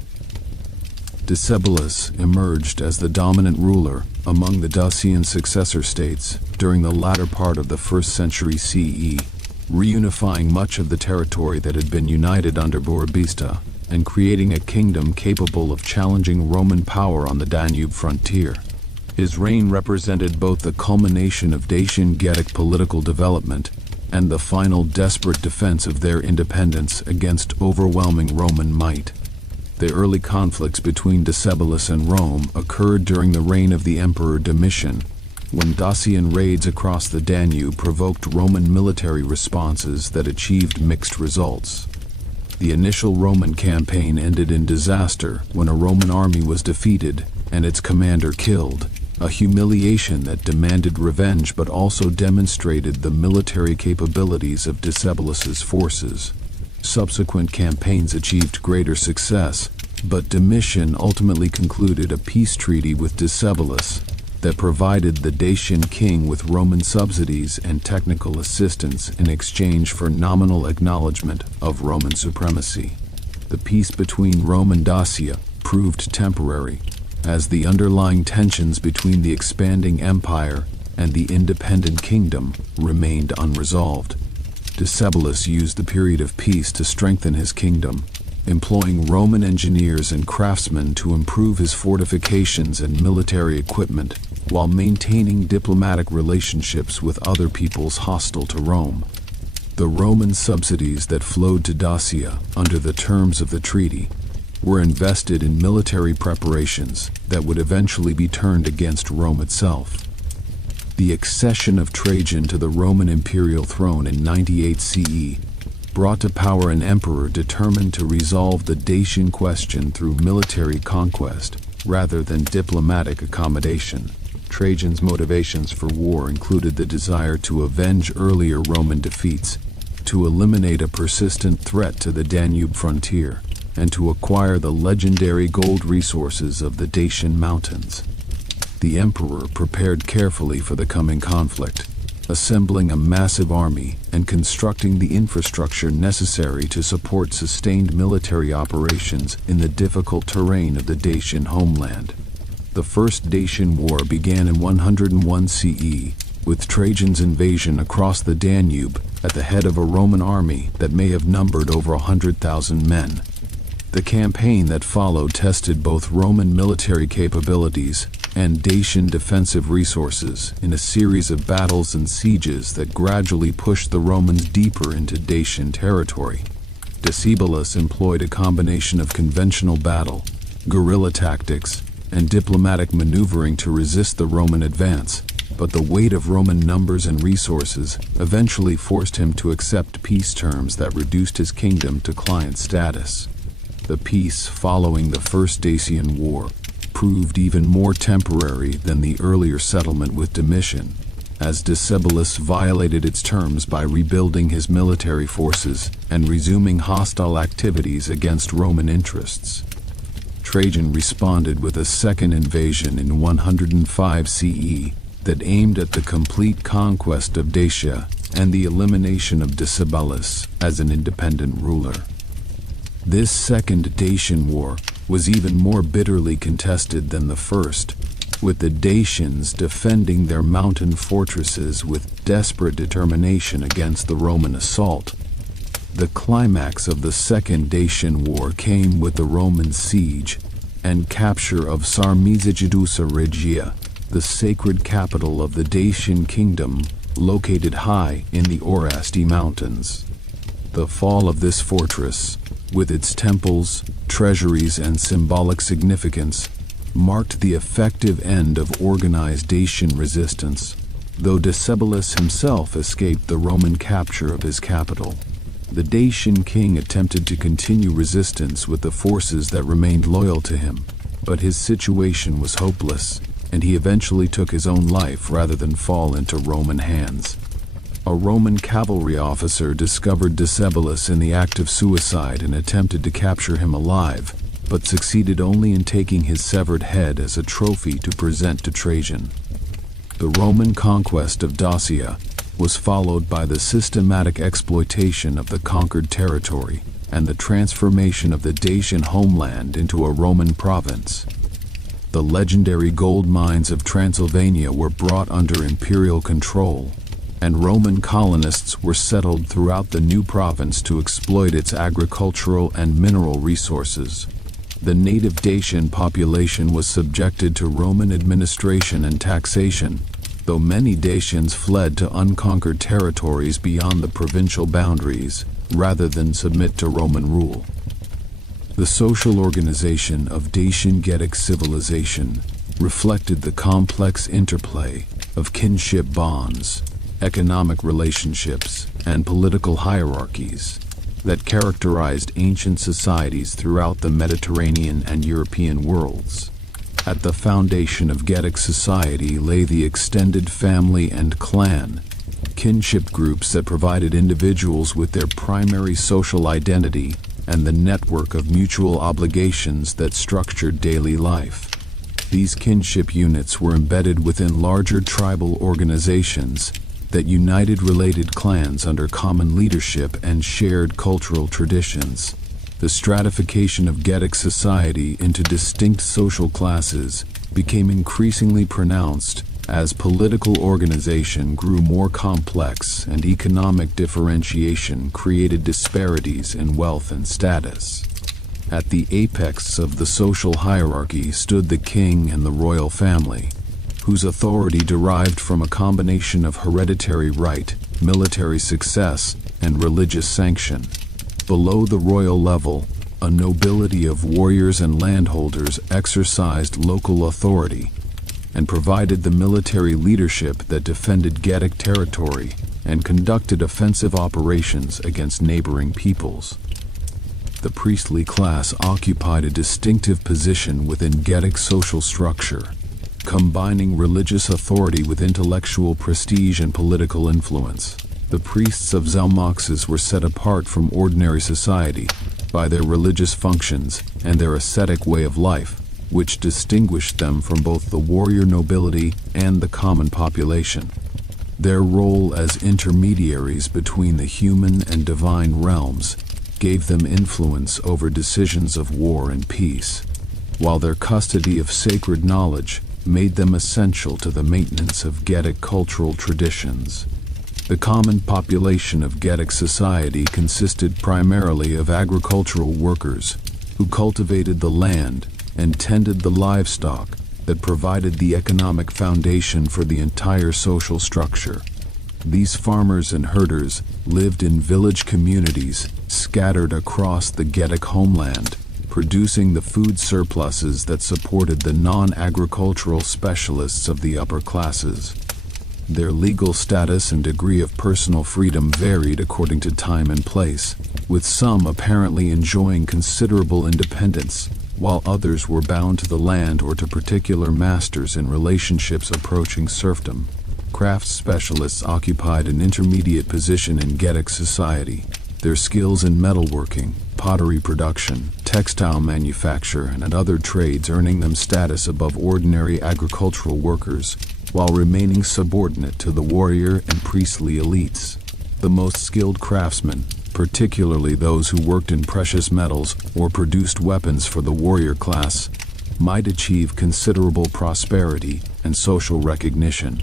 Decebalus emerged as the dominant ruler among the Dacian successor states during the latter part of the 1st century CE, reunifying much of the territory that had been united under Burebista and creating a kingdom capable of challenging Roman power on the Danube frontier. His reign represented both the culmination of Dacian Getic political development and the final desperate defense of their independence against overwhelming Roman might. The early conflicts between Decebalus and Rome occurred during the reign of the Emperor Domitian, when Dacian raids across the Danube provoked Roman military responses that achieved mixed results. The initial Roman campaign ended in disaster when a Roman army was defeated and its commander killed, a humiliation that demanded revenge but also demonstrated the military capabilities of Decebalus's forces. Subsequent campaigns achieved greater success, but Domitian ultimately concluded a peace treaty with Decebalus that provided the Dacian king with Roman subsidies and technical assistance in exchange for nominal acknowledgement of Roman supremacy. The peace between Rome and Dacia proved temporary, as the underlying tensions between the expanding empire and the independent kingdom remained unresolved. Decebalus used the period of peace to strengthen his kingdom, employing Roman engineers and craftsmen to improve his fortifications and military equipment, while maintaining diplomatic relationships with other peoples hostile to Rome. The Roman subsidies that flowed to Dacia under the terms of the treaty were invested in military preparations that would eventually be turned against Rome itself. The accession of Trajan to the Roman imperial throne in 98 CE brought to power an emperor determined to resolve the Dacian question through military conquest rather than diplomatic accommodation. Trajan's motivations for war included the desire to avenge earlier Roman defeats, to eliminate a persistent threat to the Danube frontier, and to acquire the legendary gold resources of the Dacian mountains. The emperor prepared carefully for the coming conflict, assembling a massive army and constructing the infrastructure necessary to support sustained military operations in the difficult terrain of the Dacian homeland. The First Dacian War began in 101 CE, with Trajan's invasion across the Danube at the head of a Roman army that may have numbered over 100,000 men. The campaign that followed tested both Roman military capabilities and Dacian defensive resources in a series of battles and sieges that gradually pushed the Romans deeper into Dacian territory. Decebalus employed a combination of conventional battle, guerrilla tactics, and diplomatic maneuvering to resist the Roman advance, but the weight of Roman numbers and resources eventually forced him to accept peace terms that reduced his kingdom to client status. The peace following the First Dacian War proved even more temporary than the earlier settlement with Domitian, as Decebalus violated its terms by rebuilding his military forces and resuming hostile activities against Roman interests. Trajan responded with a second invasion in 105 CE that aimed at the complete conquest of Dacia and the elimination of Decebalus as an independent ruler. This Second Dacian War was even more bitterly contested than the first, with the Dacians defending their mountain fortresses with desperate determination against the Roman assault. The climax of the Second Dacian War came with the Roman siege and capture of Sarmizegedusa Regia, the sacred capital of the Dacian kingdom, located high in the Orasti Mountains. The fall of this fortress, with its temples, treasuries, and symbolic significance, marked the effective end of organized Dacian resistance, though Decebalus himself escaped the Roman capture of his capital. The Dacian king attempted to continue resistance with the forces that remained loyal to him, but his situation was hopeless, and he eventually took his own life rather than fall into Roman hands. A Roman cavalry officer discovered Decebalus in the act of suicide and attempted to capture him alive, but succeeded only in taking his severed head as a trophy to present to Trajan. The Roman conquest of Dacia was followed by the systematic exploitation of the conquered territory and the transformation of the Dacian homeland into a Roman province. The legendary gold mines of Transylvania were brought under imperial control, and Roman colonists were settled throughout the new province to exploit its agricultural and mineral resources. The native Dacian population was subjected to Roman administration and taxation, though many Dacians fled to unconquered territories beyond the provincial boundaries rather than submit to Roman rule. The social organization of Dacian Getic civilization reflected the complex interplay of kinship bonds, economic relationships, and political hierarchies that characterized ancient societies throughout the Mediterranean and European worlds. At the foundation of Getic society lay the extended family and clan, kinship groups that provided individuals with their primary social identity and the network of mutual obligations that structured daily life. These kinship units were embedded within larger tribal organizations that united related clans under common leadership and shared cultural traditions. The stratification of Getic society into distinct social classes became increasingly pronounced as political organization grew more complex and economic differentiation created disparities in wealth and status. At the apex of the social hierarchy stood the king and the royal family, whose authority derived from a combination of hereditary right, military success, and religious sanction. Below the royal level, a nobility of warriors and landholders exercised local authority and provided the military leadership that defended Getic territory and conducted offensive operations against neighboring peoples. The priestly class occupied a distinctive position within Getic social structure, combining religious authority with intellectual prestige and political influence. The priests of Zalmoxis were set apart from ordinary society by their religious functions and their ascetic way of life, which distinguished them from both the warrior nobility and the common population. Their role as intermediaries between the human and divine realms gave them influence over decisions of war and peace, while their custody of sacred knowledge made them essential to the maintenance of Getic cultural traditions. The common population of Getic society consisted primarily of agricultural workers who cultivated the land and tended the livestock that provided the economic foundation for the entire social structure. These farmers and herders lived in village communities scattered across the Getic homeland, producing the food surpluses that supported the non-agricultural specialists of the upper classes. Their legal status and degree of personal freedom varied according to time and place, with some apparently enjoying considerable independence, while others were bound to the land or to particular masters in relationships approaching serfdom. Craft specialists occupied an intermediate position in Getic society, their skills in metalworking, pottery production, textile manufacture, and other trades earning them status above ordinary agricultural workers, while remaining subordinate to the warrior and priestly elites. The most skilled craftsmen, particularly those who worked in precious metals or produced weapons for the warrior class, might achieve considerable prosperity and social recognition.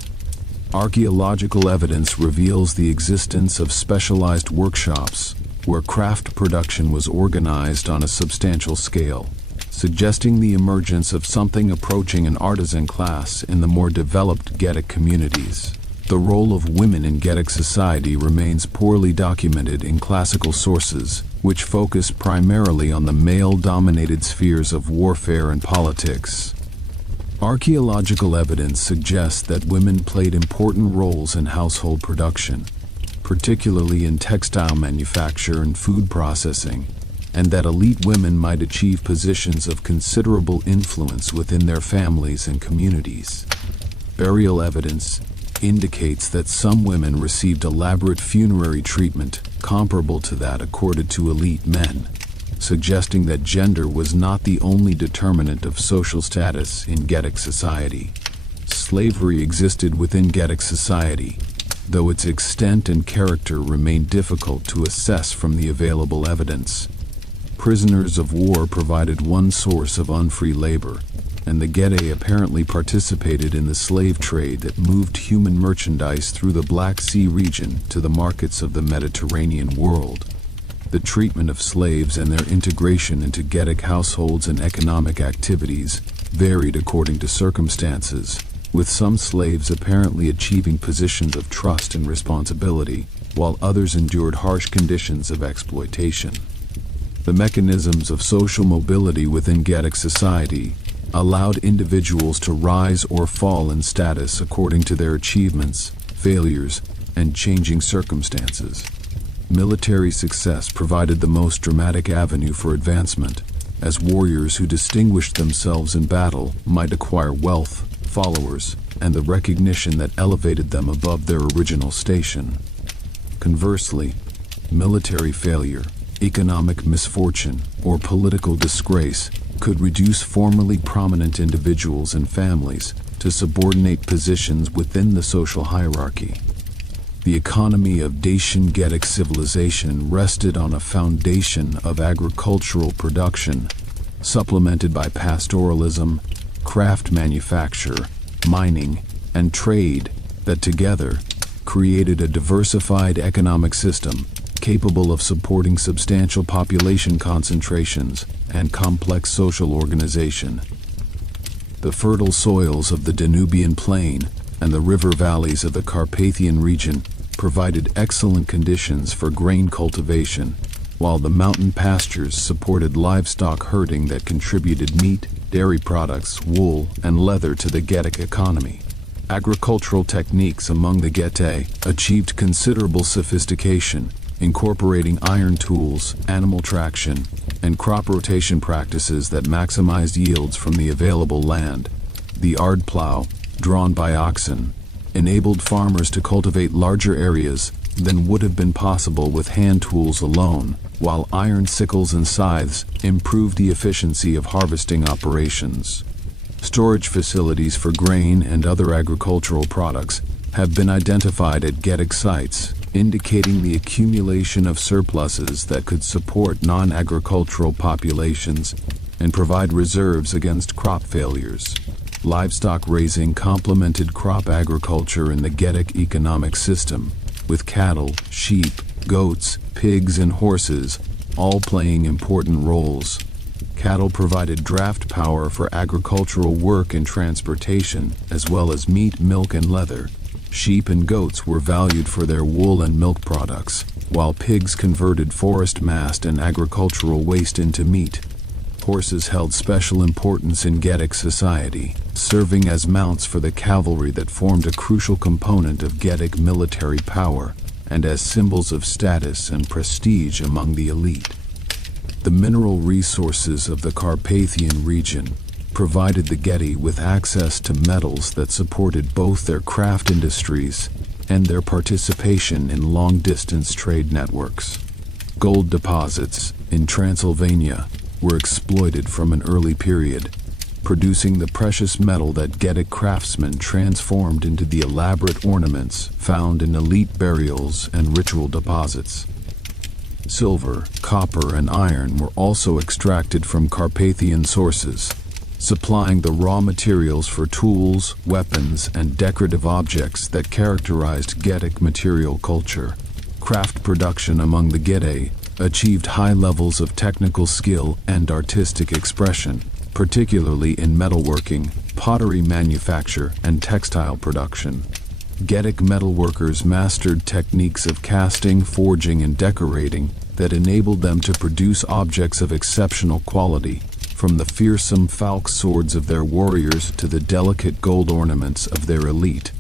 Archaeological evidence reveals the existence of specialized workshops where craft production was organized on a substantial scale, suggesting the emergence of something approaching an artisan class in the more developed Getic communities. The role of women in Getic society remains poorly documented in classical sources, which focus primarily on the male-dominated spheres of warfare and politics. Archaeological evidence suggests that women played important roles in household production, particularly in textile manufacture and food processing, and that elite women might achieve positions of considerable influence within their families and communities. Burial evidence indicates that some women received elaborate funerary treatment comparable to that accorded to elite men, suggesting that gender was not the only determinant of social status in Getic society. Slavery existed within Getic society, though its extent and character remained difficult to assess from the available evidence. Prisoners of war provided one source of unfree labor, and the Getae apparently participated in the slave trade that moved human merchandise through the Black Sea region to the markets of the Mediterranean world. The treatment of slaves and their integration into Getic households and economic activities varied according to circumstances, with some slaves apparently achieving positions of trust and responsibility, while others endured harsh conditions of exploitation. The mechanisms of social mobility within Getic society allowed individuals to rise or fall in status according to their achievements, failures, and changing circumstances. Military success provided the most dramatic avenue for advancement, as warriors who distinguished themselves in battle might acquire wealth, followers, and the recognition that elevated them above their original station. Conversely, military failure, economic misfortune, or political disgrace could reduce formerly prominent individuals and families to subordinate positions within the social hierarchy. The economy of Dacian Getic civilization rested on a foundation of agricultural production, supplemented by pastoralism, craft manufacture, mining, and trade that together created a diversified economic system capable of supporting substantial population concentrations and complex social organization. The fertile soils of the Danubian plain and the river valleys of the Carpathian region provided excellent conditions for grain cultivation, while the mountain pastures supported livestock herding that contributed meat, dairy products, wool, and leather to the Getic economy. Agricultural techniques among the Getae achieved considerable sophistication, incorporating iron tools, animal traction, and crop rotation practices that maximized yields from the available land. The ard plow, drawn by oxen, enabled farmers to cultivate larger areas than would have been possible with hand tools alone, while iron sickles and scythes improved the efficiency of harvesting operations. Storage facilities for grain and other agricultural products have been identified at Getic sites, indicating the accumulation of surpluses that could support non-agricultural populations and provide reserves against crop failures. Livestock raising complemented crop agriculture in the Getic economic system, with cattle, sheep, goats, pigs, and horses all playing important roles. Cattle provided draft power for agricultural work and transportation, as well as meat, milk, and leather, Sheep and goats were valued for their wool and milk products, while pigs converted forest mast and agricultural waste into meat. Horses held special importance in Getic society, serving as mounts for the cavalry that formed a crucial component of Getic military power, and as symbols of status and prestige among the elite. The mineral resources of the Carpathian region provided the Getae with access to metals that supported both their craft industries and their participation in long-distance trade networks. Gold deposits in Transylvania were exploited from an early period, producing the precious metal that Getic craftsmen transformed into the elaborate ornaments found in elite burials and ritual deposits. Silver, copper, and iron were also extracted from Carpathian sources, supplying the raw materials for tools, weapons, and decorative objects that characterized Getic material culture. Craft production among the Getae achieved high levels of technical skill and artistic expression, particularly in metalworking, pottery manufacture, and textile production. Getic metalworkers mastered techniques of casting, forging, and decorating that enabled them to produce objects of exceptional quality, from the fearsome falk swords of their warriors to the delicate gold ornaments of their elite.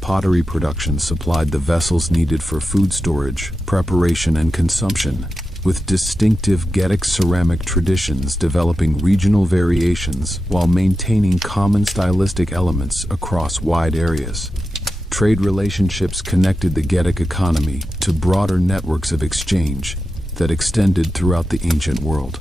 Pottery production supplied the vessels needed for food storage, preparation, and consumption, with distinctive Getic ceramic traditions developing regional variations while maintaining common stylistic elements across wide areas. Trade relationships connected the Getic economy to broader networks of exchange that extended throughout the ancient world.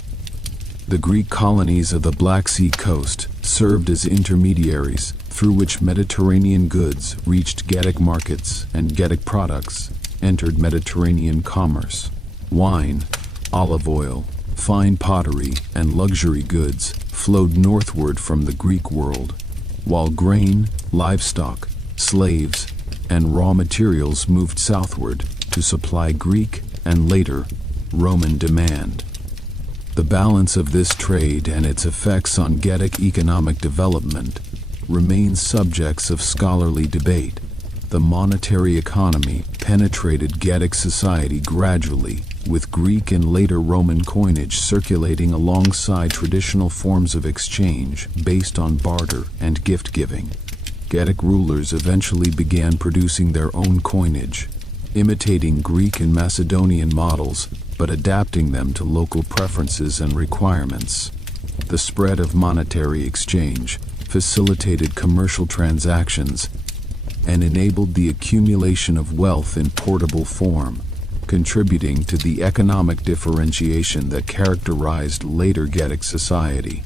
The Greek colonies of the Black Sea coast served as intermediaries through which Mediterranean goods reached Getic markets, and Getic products entered Mediterranean commerce. Wine, olive oil, fine pottery, and luxury goods flowed northward from the Greek world, while grain, livestock, slaves, and raw materials moved southward to supply Greek and later Roman demand. The balance of this trade and its effects on Getic economic development remain subjects of scholarly debate. The monetary economy penetrated Getic society gradually, with Greek and later Roman coinage circulating alongside traditional forms of exchange based on barter and gift-giving. Getic rulers eventually began producing their own coinage, imitating Greek and Macedonian models, but adapting them to local preferences and requirements. The spread of monetary exchange facilitated commercial transactions and enabled the accumulation of wealth in portable form, contributing to the economic differentiation that characterized later Getic society.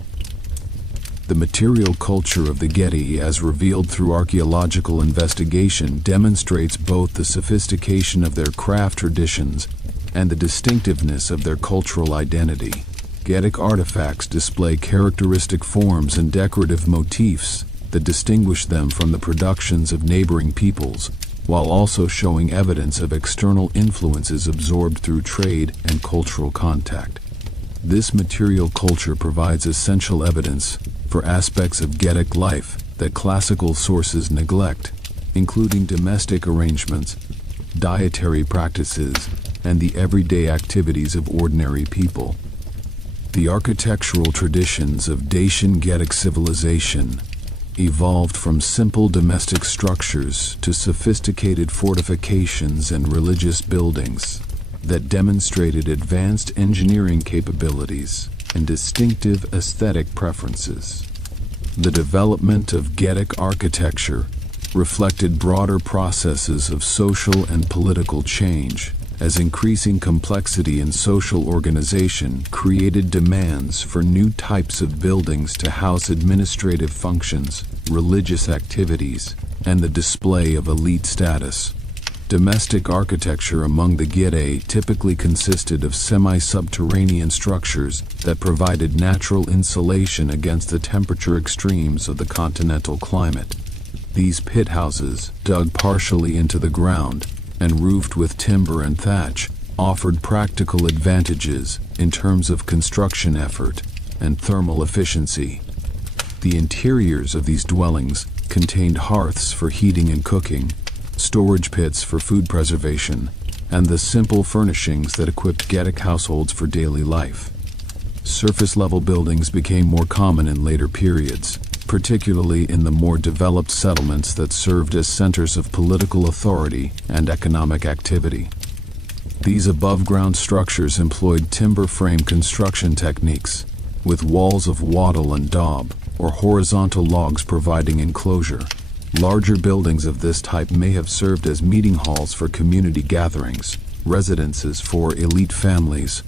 The material culture of the Getae, as revealed through archaeological investigation, demonstrates both the sophistication of their craft traditions and the distinctiveness of their cultural identity. Getic artifacts display characteristic forms and decorative motifs that distinguish them from the productions of neighboring peoples, while also showing evidence of external influences absorbed through trade and cultural contact. This material culture provides essential evidence for aspects of Getic life that classical sources neglect, including domestic arrangements, dietary practices, and the everyday activities of ordinary people. The architectural traditions of Dacian Getic civilization evolved from simple domestic structures to sophisticated fortifications and religious buildings that demonstrated advanced engineering capabilities and distinctive aesthetic preferences. The development of Getic architecture reflected broader processes of social and political change, as increasing complexity in social organization created demands for new types of buildings to house administrative functions, religious activities, and the display of elite status. Domestic architecture among the Getae typically consisted of semi-subterranean structures that provided natural insulation against the temperature extremes of the continental climate. These pit houses, dug partially into the ground and roofed with timber and thatch, offered practical advantages in terms of construction effort and thermal efficiency. The interiors of these dwellings contained hearths for heating and cooking, storage pits for food preservation, and the simple furnishings that equipped Getic households for daily life. Surface-level buildings became more common in later periods, particularly in the more developed settlements that served as centers of political authority and economic activity. These above-ground structures employed timber frame construction techniques, with walls of wattle and daub, or horizontal logs providing enclosure. Larger buildings of this type may have served as meeting halls for community gatherings, residences for elite families,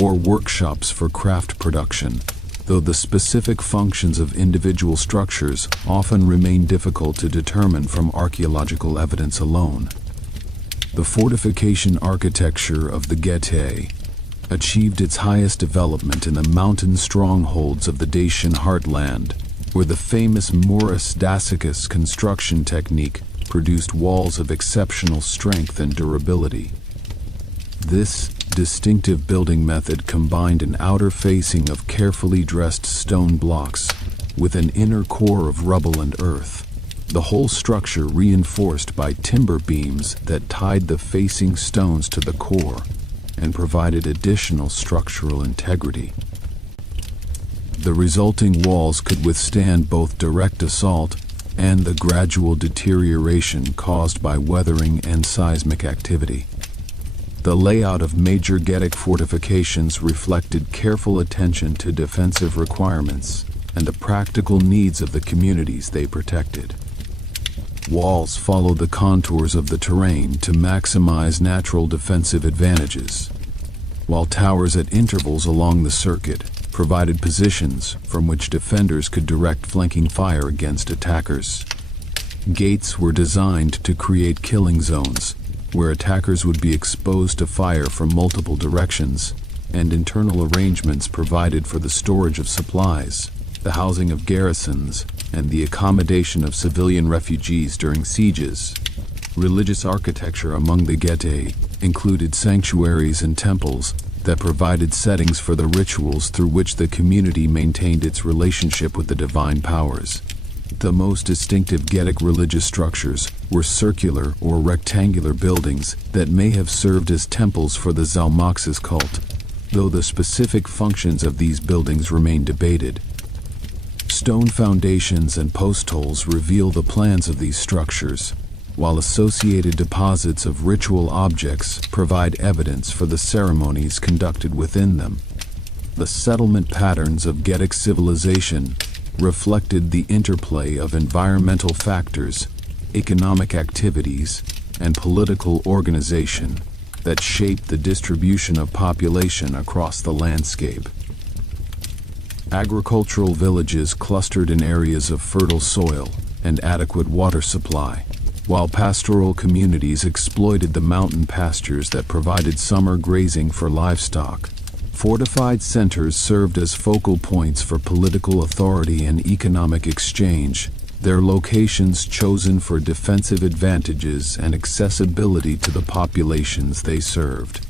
or workshops for craft production, though the specific functions of individual structures often remain difficult to determine from archaeological evidence alone. The fortification architecture of the Getae achieved its highest development in the mountain strongholds of the Dacian heartland, where the famous Morus Dasychus construction technique produced walls of exceptional strength and durability. This distinctive building method combined an outer facing of carefully dressed stone blocks with an inner core of rubble and earth, the whole structure reinforced by timber beams that tied the facing stones to the core and provided additional structural integrity. The resulting walls could withstand both direct assault and the gradual deterioration caused by weathering and seismic activity. The layout of major Getic fortifications reflected careful attention to defensive requirements and the practical needs of the communities they protected. Walls followed the contours of the terrain to maximize natural defensive advantages, while towers at intervals along the circuit provided positions from which defenders could direct flanking fire against attackers. Gates were designed to create killing zones, where attackers would be exposed to fire from multiple directions, and internal arrangements provided for the storage of supplies, the housing of garrisons, and the accommodation of civilian refugees during sieges. Religious architecture among the Getae included sanctuaries and temples that provided settings for the rituals through which the community maintained its relationship with the divine powers. The most distinctive Getic religious structures were circular or rectangular buildings that may have served as temples for the Zalmoxis cult, though the specific functions of these buildings remain debated. Stone foundations and post holes reveal the plans of these structures, while associated deposits of ritual objects provide evidence for the ceremonies conducted within them. The settlement patterns of Getic civilization reflected the interplay of environmental factors, economic activities, and political organization that shaped the distribution of population across the landscape. Agricultural villages clustered in areas of fertile soil and adequate water supply, while pastoral communities exploited the mountain pastures that provided summer grazing for livestock. Fortified centers served as focal points for political authority and economic exchange, their locations chosen for defensive advantages and accessibility to the populations they served.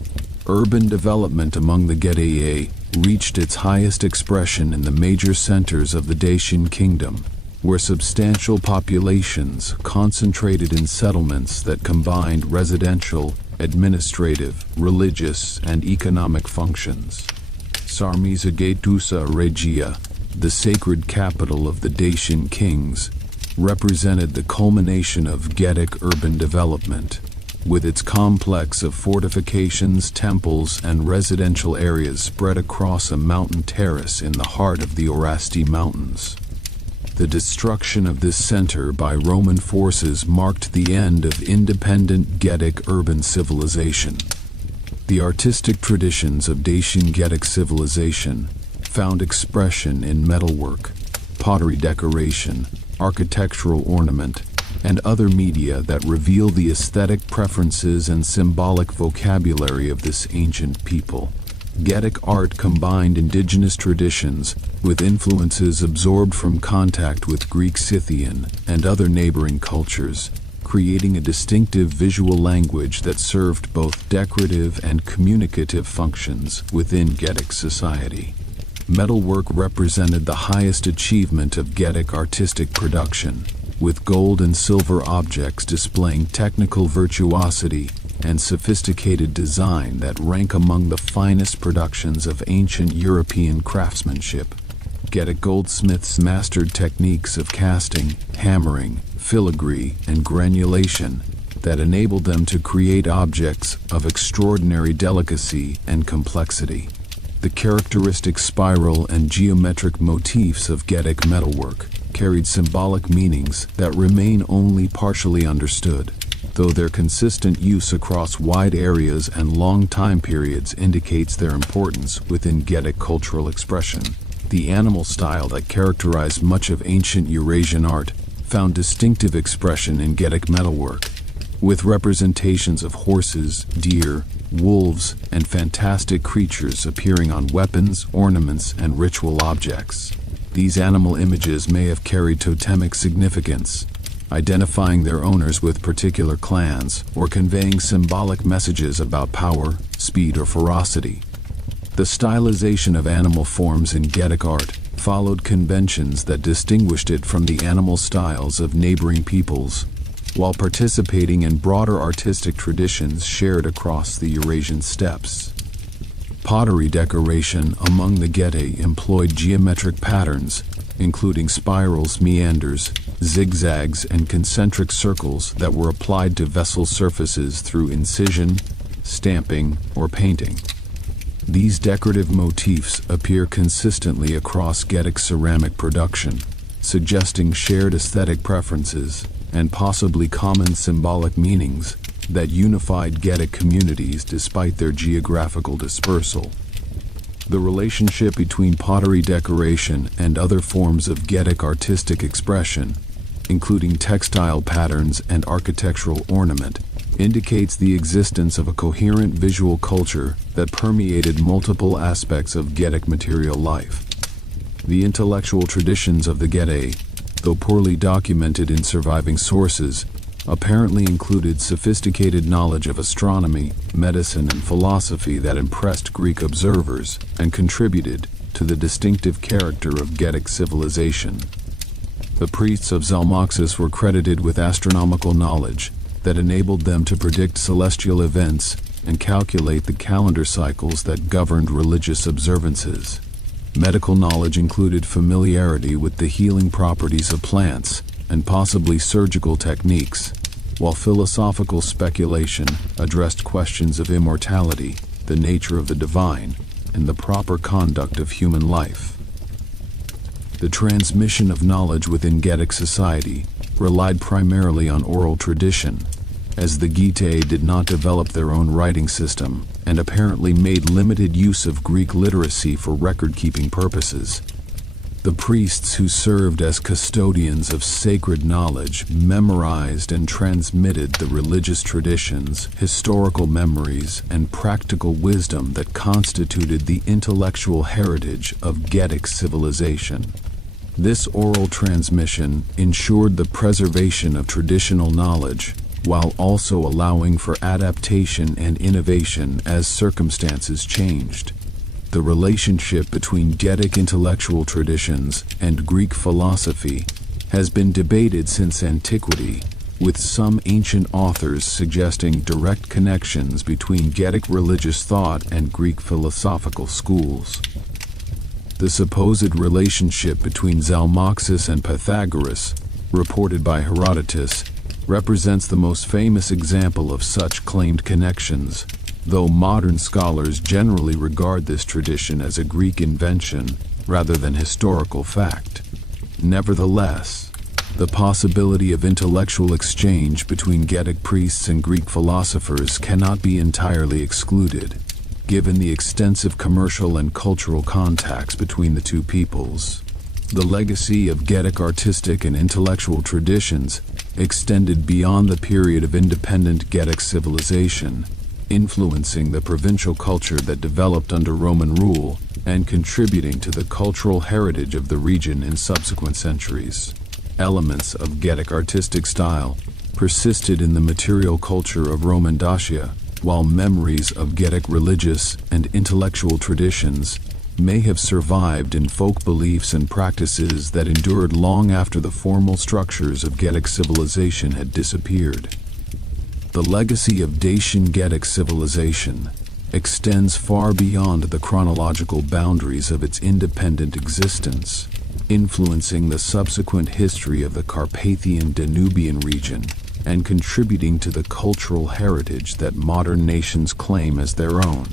Urban development among the Getae reached its highest expression in the major centers of the Dacian kingdom, where substantial populations concentrated in settlements that combined residential, administrative, religious, and economic functions. Sarmizegetusa Regia, the sacred capital of the Dacian kings, represented the culmination of Getic urban development, with its complex of fortifications, temples, and residential areas spread across a mountain terrace in the heart of the Orasti Mountains. The destruction of this center by Roman forces marked the end of independent Getic urban civilization. The artistic traditions of Dacian Getic civilization found expression in metalwork, pottery decoration, architectural ornament, and other media that reveal the aesthetic preferences and symbolic vocabulary of this ancient people. Getic art combined indigenous traditions with influences absorbed from contact with Greek Scythian and other neighboring cultures, creating a distinctive visual language that served both decorative and communicative functions within Getic society. Metalwork represented the highest achievement of Getic artistic production, with gold and silver objects displaying technical virtuosity and sophisticated design that rank among the finest productions of ancient European craftsmanship. Getic goldsmiths mastered techniques of casting, hammering, filigree, and granulation that enabled them to create objects of extraordinary delicacy and complexity. The characteristic spiral and geometric motifs of Getic metalwork carried symbolic meanings that remain only partially understood, though their consistent use across wide areas and long time periods indicates their importance within Getic cultural expression. The animal style that characterized much of ancient Eurasian art found distinctive expression in Getic metalwork, with representations of horses, deer, wolves, and fantastic creatures appearing on weapons, ornaments, and ritual objects. These animal images may have carried totemic significance, identifying their owners with particular clans or conveying symbolic messages about power, speed, or ferocity. The stylization of animal forms in Getic art followed conventions that distinguished it from the animal styles of neighboring peoples, while participating in broader artistic traditions shared across the Eurasian steppes. Pottery decoration among the Getae employed geometric patterns, including spirals, meanders, zigzags, and concentric circles that were applied to vessel surfaces through incision, stamping, or painting. These decorative motifs appear consistently across Getic ceramic production, suggesting shared aesthetic preferences and possibly common symbolic meanings that unified Getic communities despite their geographical dispersal. The relationship between pottery decoration and other forms of Getic artistic expression, including textile patterns and architectural ornament, indicates the existence of a coherent visual culture that permeated multiple aspects of Getic material life. The intellectual traditions of the Getae, though poorly documented in surviving sources, apparently included sophisticated knowledge of astronomy, medicine, and philosophy that impressed Greek observers and contributed to the distinctive character of Getic civilization. The priests of Zalmoxis were credited with astronomical knowledge that enabled them to predict celestial events and calculate the calendar cycles that governed religious observances. Medical knowledge included familiarity with the healing properties of plants and possibly surgical techniques, while philosophical speculation addressed questions of immortality, the nature of the divine, and the proper conduct of human life. The transmission of knowledge within Getic society relied primarily on oral tradition, as the Getae did not develop their own writing system and apparently made limited use of Greek literacy for record-keeping purposes. The priests who served as custodians of sacred knowledge memorized and transmitted the religious traditions, historical memories, and practical wisdom that constituted the intellectual heritage of Getic civilization. This oral transmission ensured the preservation of traditional knowledge, while also allowing for adaptation and innovation as circumstances changed. The relationship between Getic intellectual traditions and Greek philosophy has been debated since antiquity, with some ancient authors suggesting direct connections between Getic religious thought and Greek philosophical schools. The supposed relationship between Zalmoxis and Pythagoras, reported by Herodotus, represents the most famous example of such claimed connections, though modern scholars generally regard this tradition as a Greek invention rather than historical fact. Nevertheless, the possibility of intellectual exchange between Getic priests and Greek philosophers cannot be entirely excluded, given the extensive commercial and cultural contacts between the two peoples. The legacy of Getic artistic and intellectual traditions extended beyond the period of independent Getic civilization, influencing the provincial culture that developed under Roman rule and contributing to the cultural heritage of the region in subsequent centuries. Elements of Getic artistic style persisted in the material culture of Roman Dacia, while memories of Getic religious and intellectual traditions may have survived in folk beliefs and practices that endured long after the formal structures of Getic civilization had disappeared. The legacy of Dacian Getic civilization extends far beyond the chronological boundaries of its independent existence, influencing the subsequent history of the Carpathian Danubian region and contributing to the cultural heritage that modern nations claim as their own.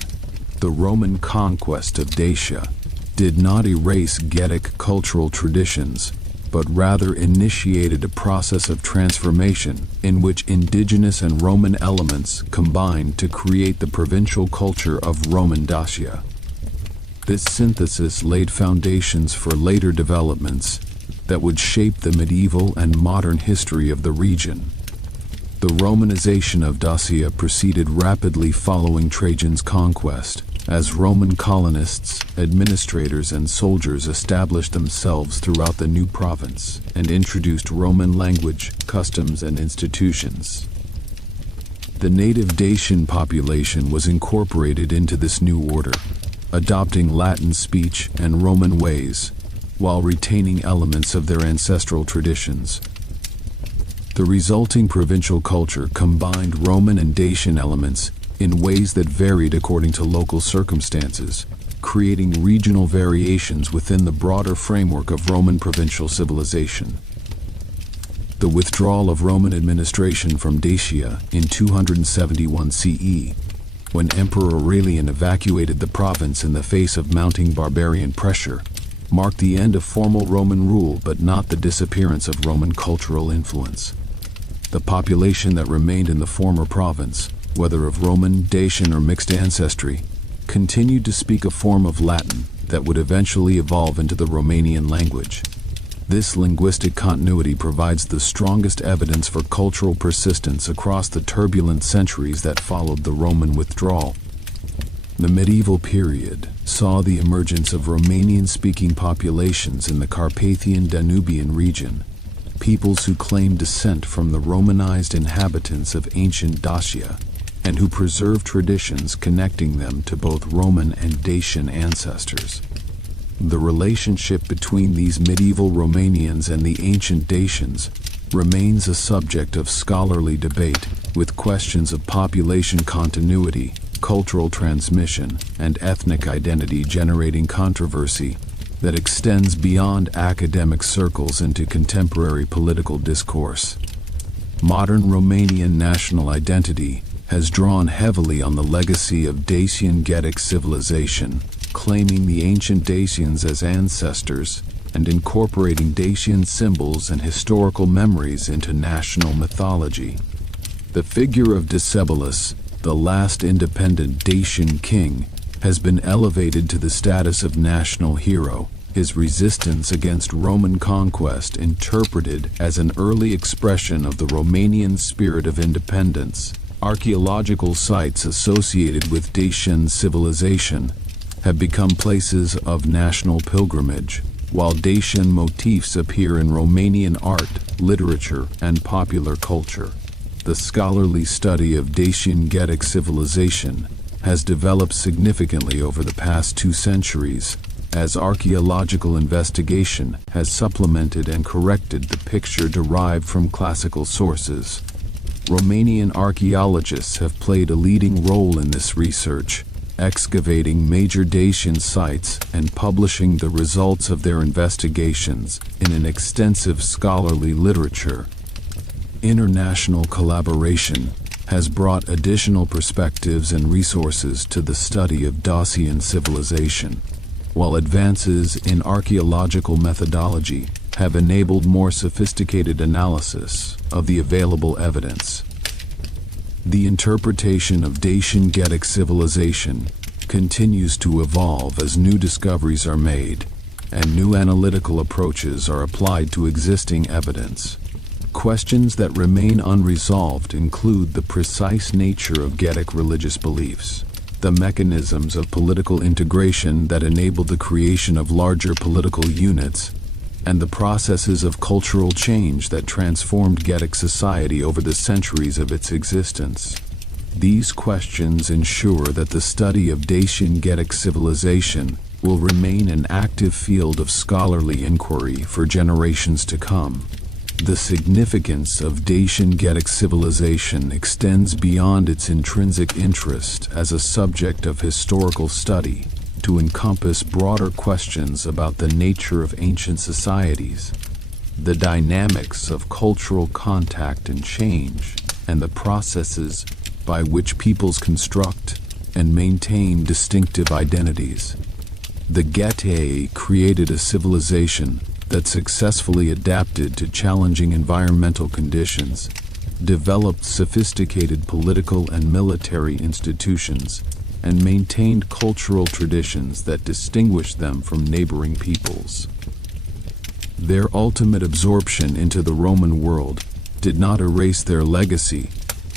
The Roman conquest of Dacia did not erase Getic cultural traditions, but rather initiated a process of transformation in which indigenous and Roman elements combined to create the provincial culture of Roman Dacia. This synthesis laid foundations for later developments that would shape the medieval and modern history of the region. The Romanization of Dacia proceeded rapidly following Trajan's conquest, as Roman colonists, administrators, and soldiers established themselves throughout the new province and introduced Roman language, customs, and institutions. The native Dacian population was incorporated into this new order, adopting Latin speech and Roman ways, while retaining elements of their ancestral traditions. The resulting provincial culture combined Roman and Dacian elements in ways that varied according to local circumstances, creating regional variations within the broader framework of Roman provincial civilization. The withdrawal of Roman administration from Dacia in 271 CE, when Emperor Aurelian evacuated the province in the face of mounting barbarian pressure, marked the end of formal Roman rule but not the disappearance of Roman cultural influence. The population that remained in the former province, whether of Roman, Dacian, or mixed ancestry, continued to speak a form of Latin that would eventually evolve into the Romanian language. This linguistic continuity provides the strongest evidence for cultural persistence across the turbulent centuries that followed the Roman withdrawal. The medieval period saw the emergence of Romanian-speaking populations in the Carpathian Danubian region, peoples who claimed descent from the Romanized inhabitants of ancient Dacia, and who preserved traditions connecting them to both Roman and Dacian ancestors. The relationship between these medieval Romanians and the ancient Dacians remains a subject of scholarly debate, with questions of population continuity, cultural transmission, and ethnic identity generating controversy that extends beyond academic circles into contemporary political discourse. Modern Romanian national identity has drawn heavily on the legacy of Dacian Getic civilization, claiming the ancient Dacians as ancestors and incorporating Dacian symbols and historical memories into national mythology. The figure of Decebalus, the last independent Dacian king, has been elevated to the status of national hero, his resistance against Roman conquest interpreted as an early expression of the Romanian spirit of independence. Archaeological sites associated with Dacian civilization have become places of national pilgrimage, while Dacian motifs appear in Romanian art, literature, and popular culture. The scholarly study of Dacian Getic civilization has developed significantly over the past 2 centuries, as archaeological investigation has supplemented and corrected the picture derived from classical sources. Romanian archaeologists have played a leading role in this research, excavating major Dacian sites and publishing the results of their investigations in an extensive scholarly literature. International collaboration has brought additional perspectives and resources to the study of Dacian civilization, while advances in archaeological methodology have enabled more sophisticated analysis of the available evidence. The interpretation of Dacian Getic civilization continues to evolve as new discoveries are made and new analytical approaches are applied to existing evidence. Questions that remain unresolved include the precise nature of Getic religious beliefs, the mechanisms of political integration that enabled the creation of larger political units, and the processes of cultural change that transformed Getic society over the centuries of its existence. These questions ensure that the study of Dacian Getic civilization will remain an active field of scholarly inquiry for generations to come. The significance of Dacian Getic civilization extends beyond its intrinsic interest as a subject of historical study to encompass broader questions about the nature of ancient societies, the dynamics of cultural contact and change, and the processes by which peoples construct and maintain distinctive identities. The Getae created a civilization that successfully adapted to challenging environmental conditions, developed sophisticated political and military institutions, and maintained cultural traditions that distinguished them from neighboring peoples. Their ultimate absorption into the Roman world did not erase their legacy,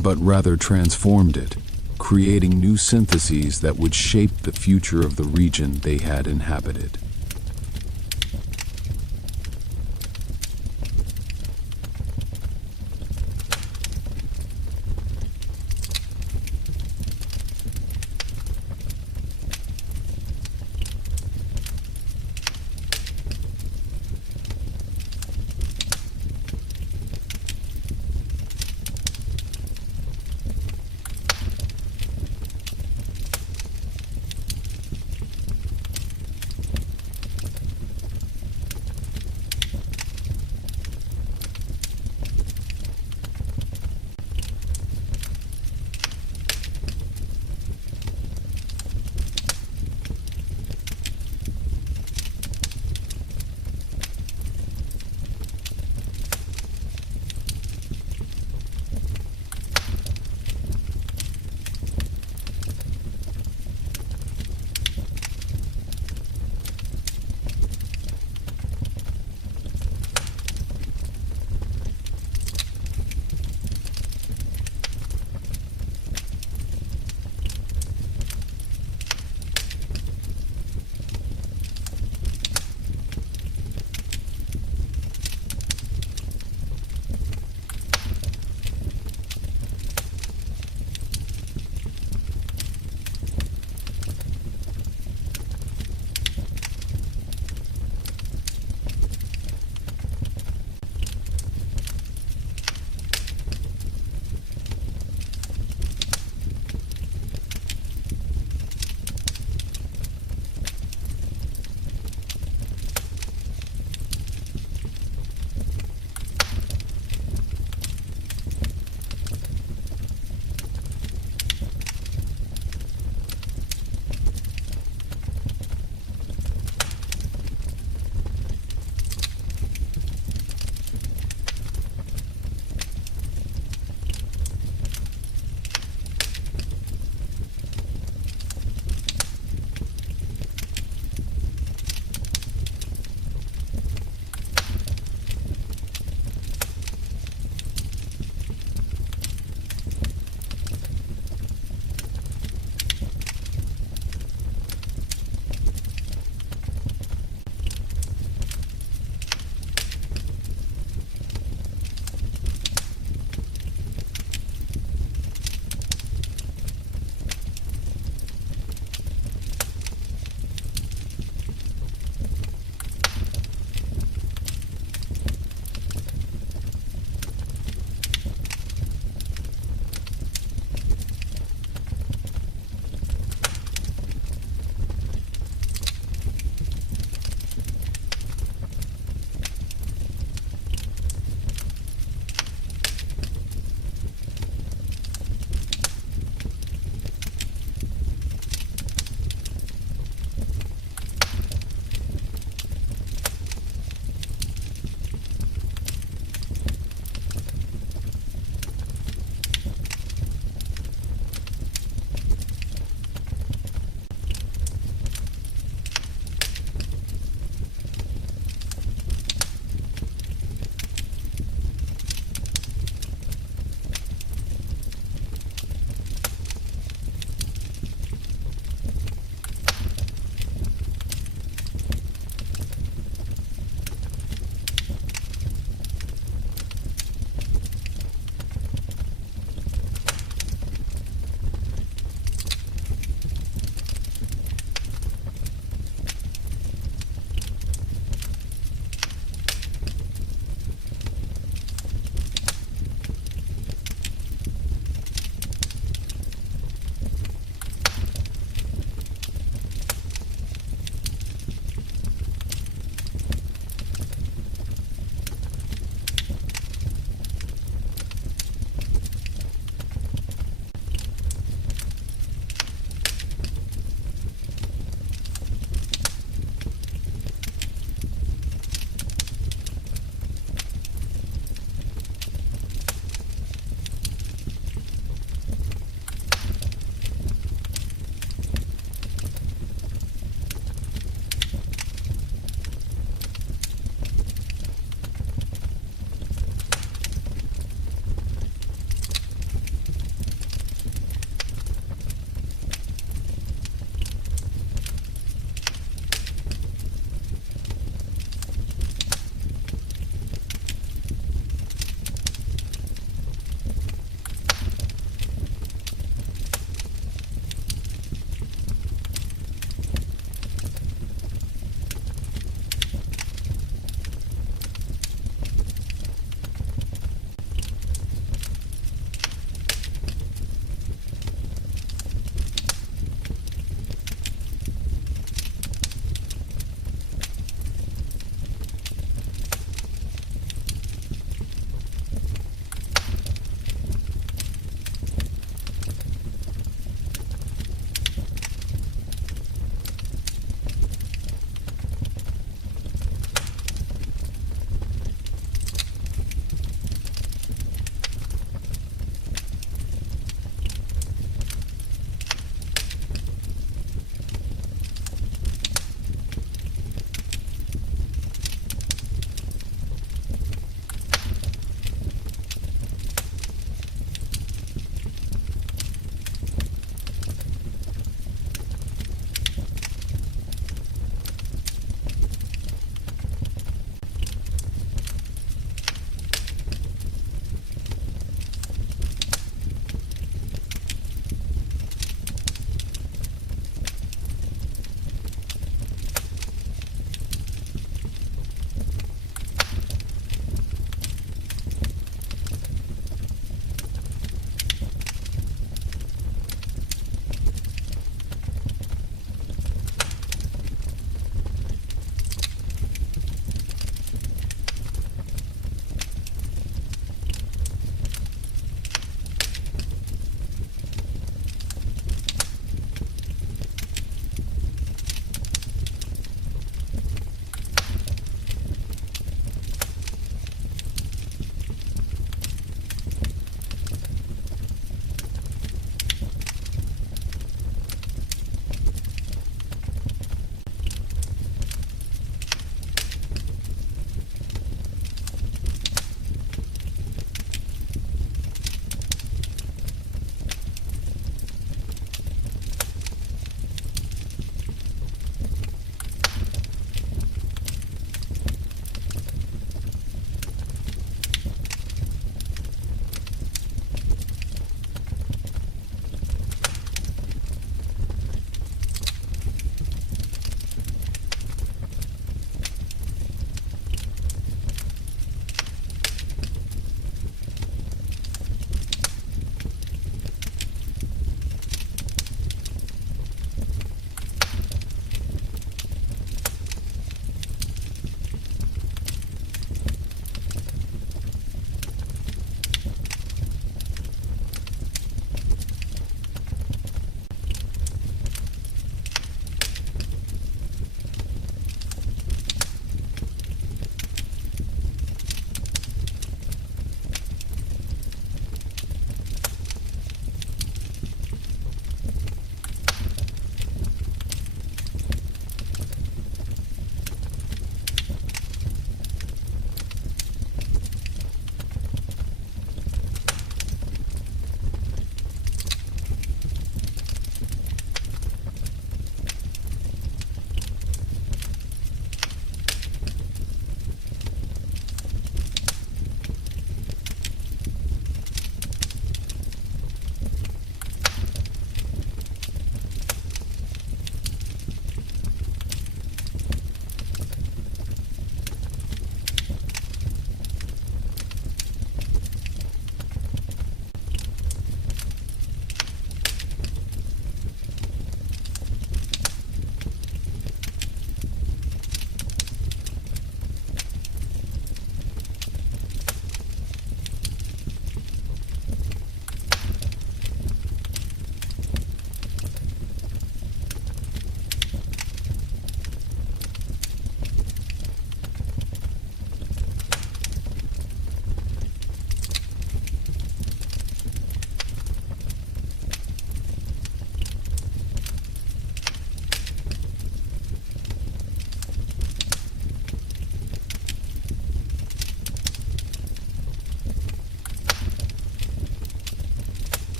but rather transformed it, creating new syntheses that would shape the future of the region they had inhabited.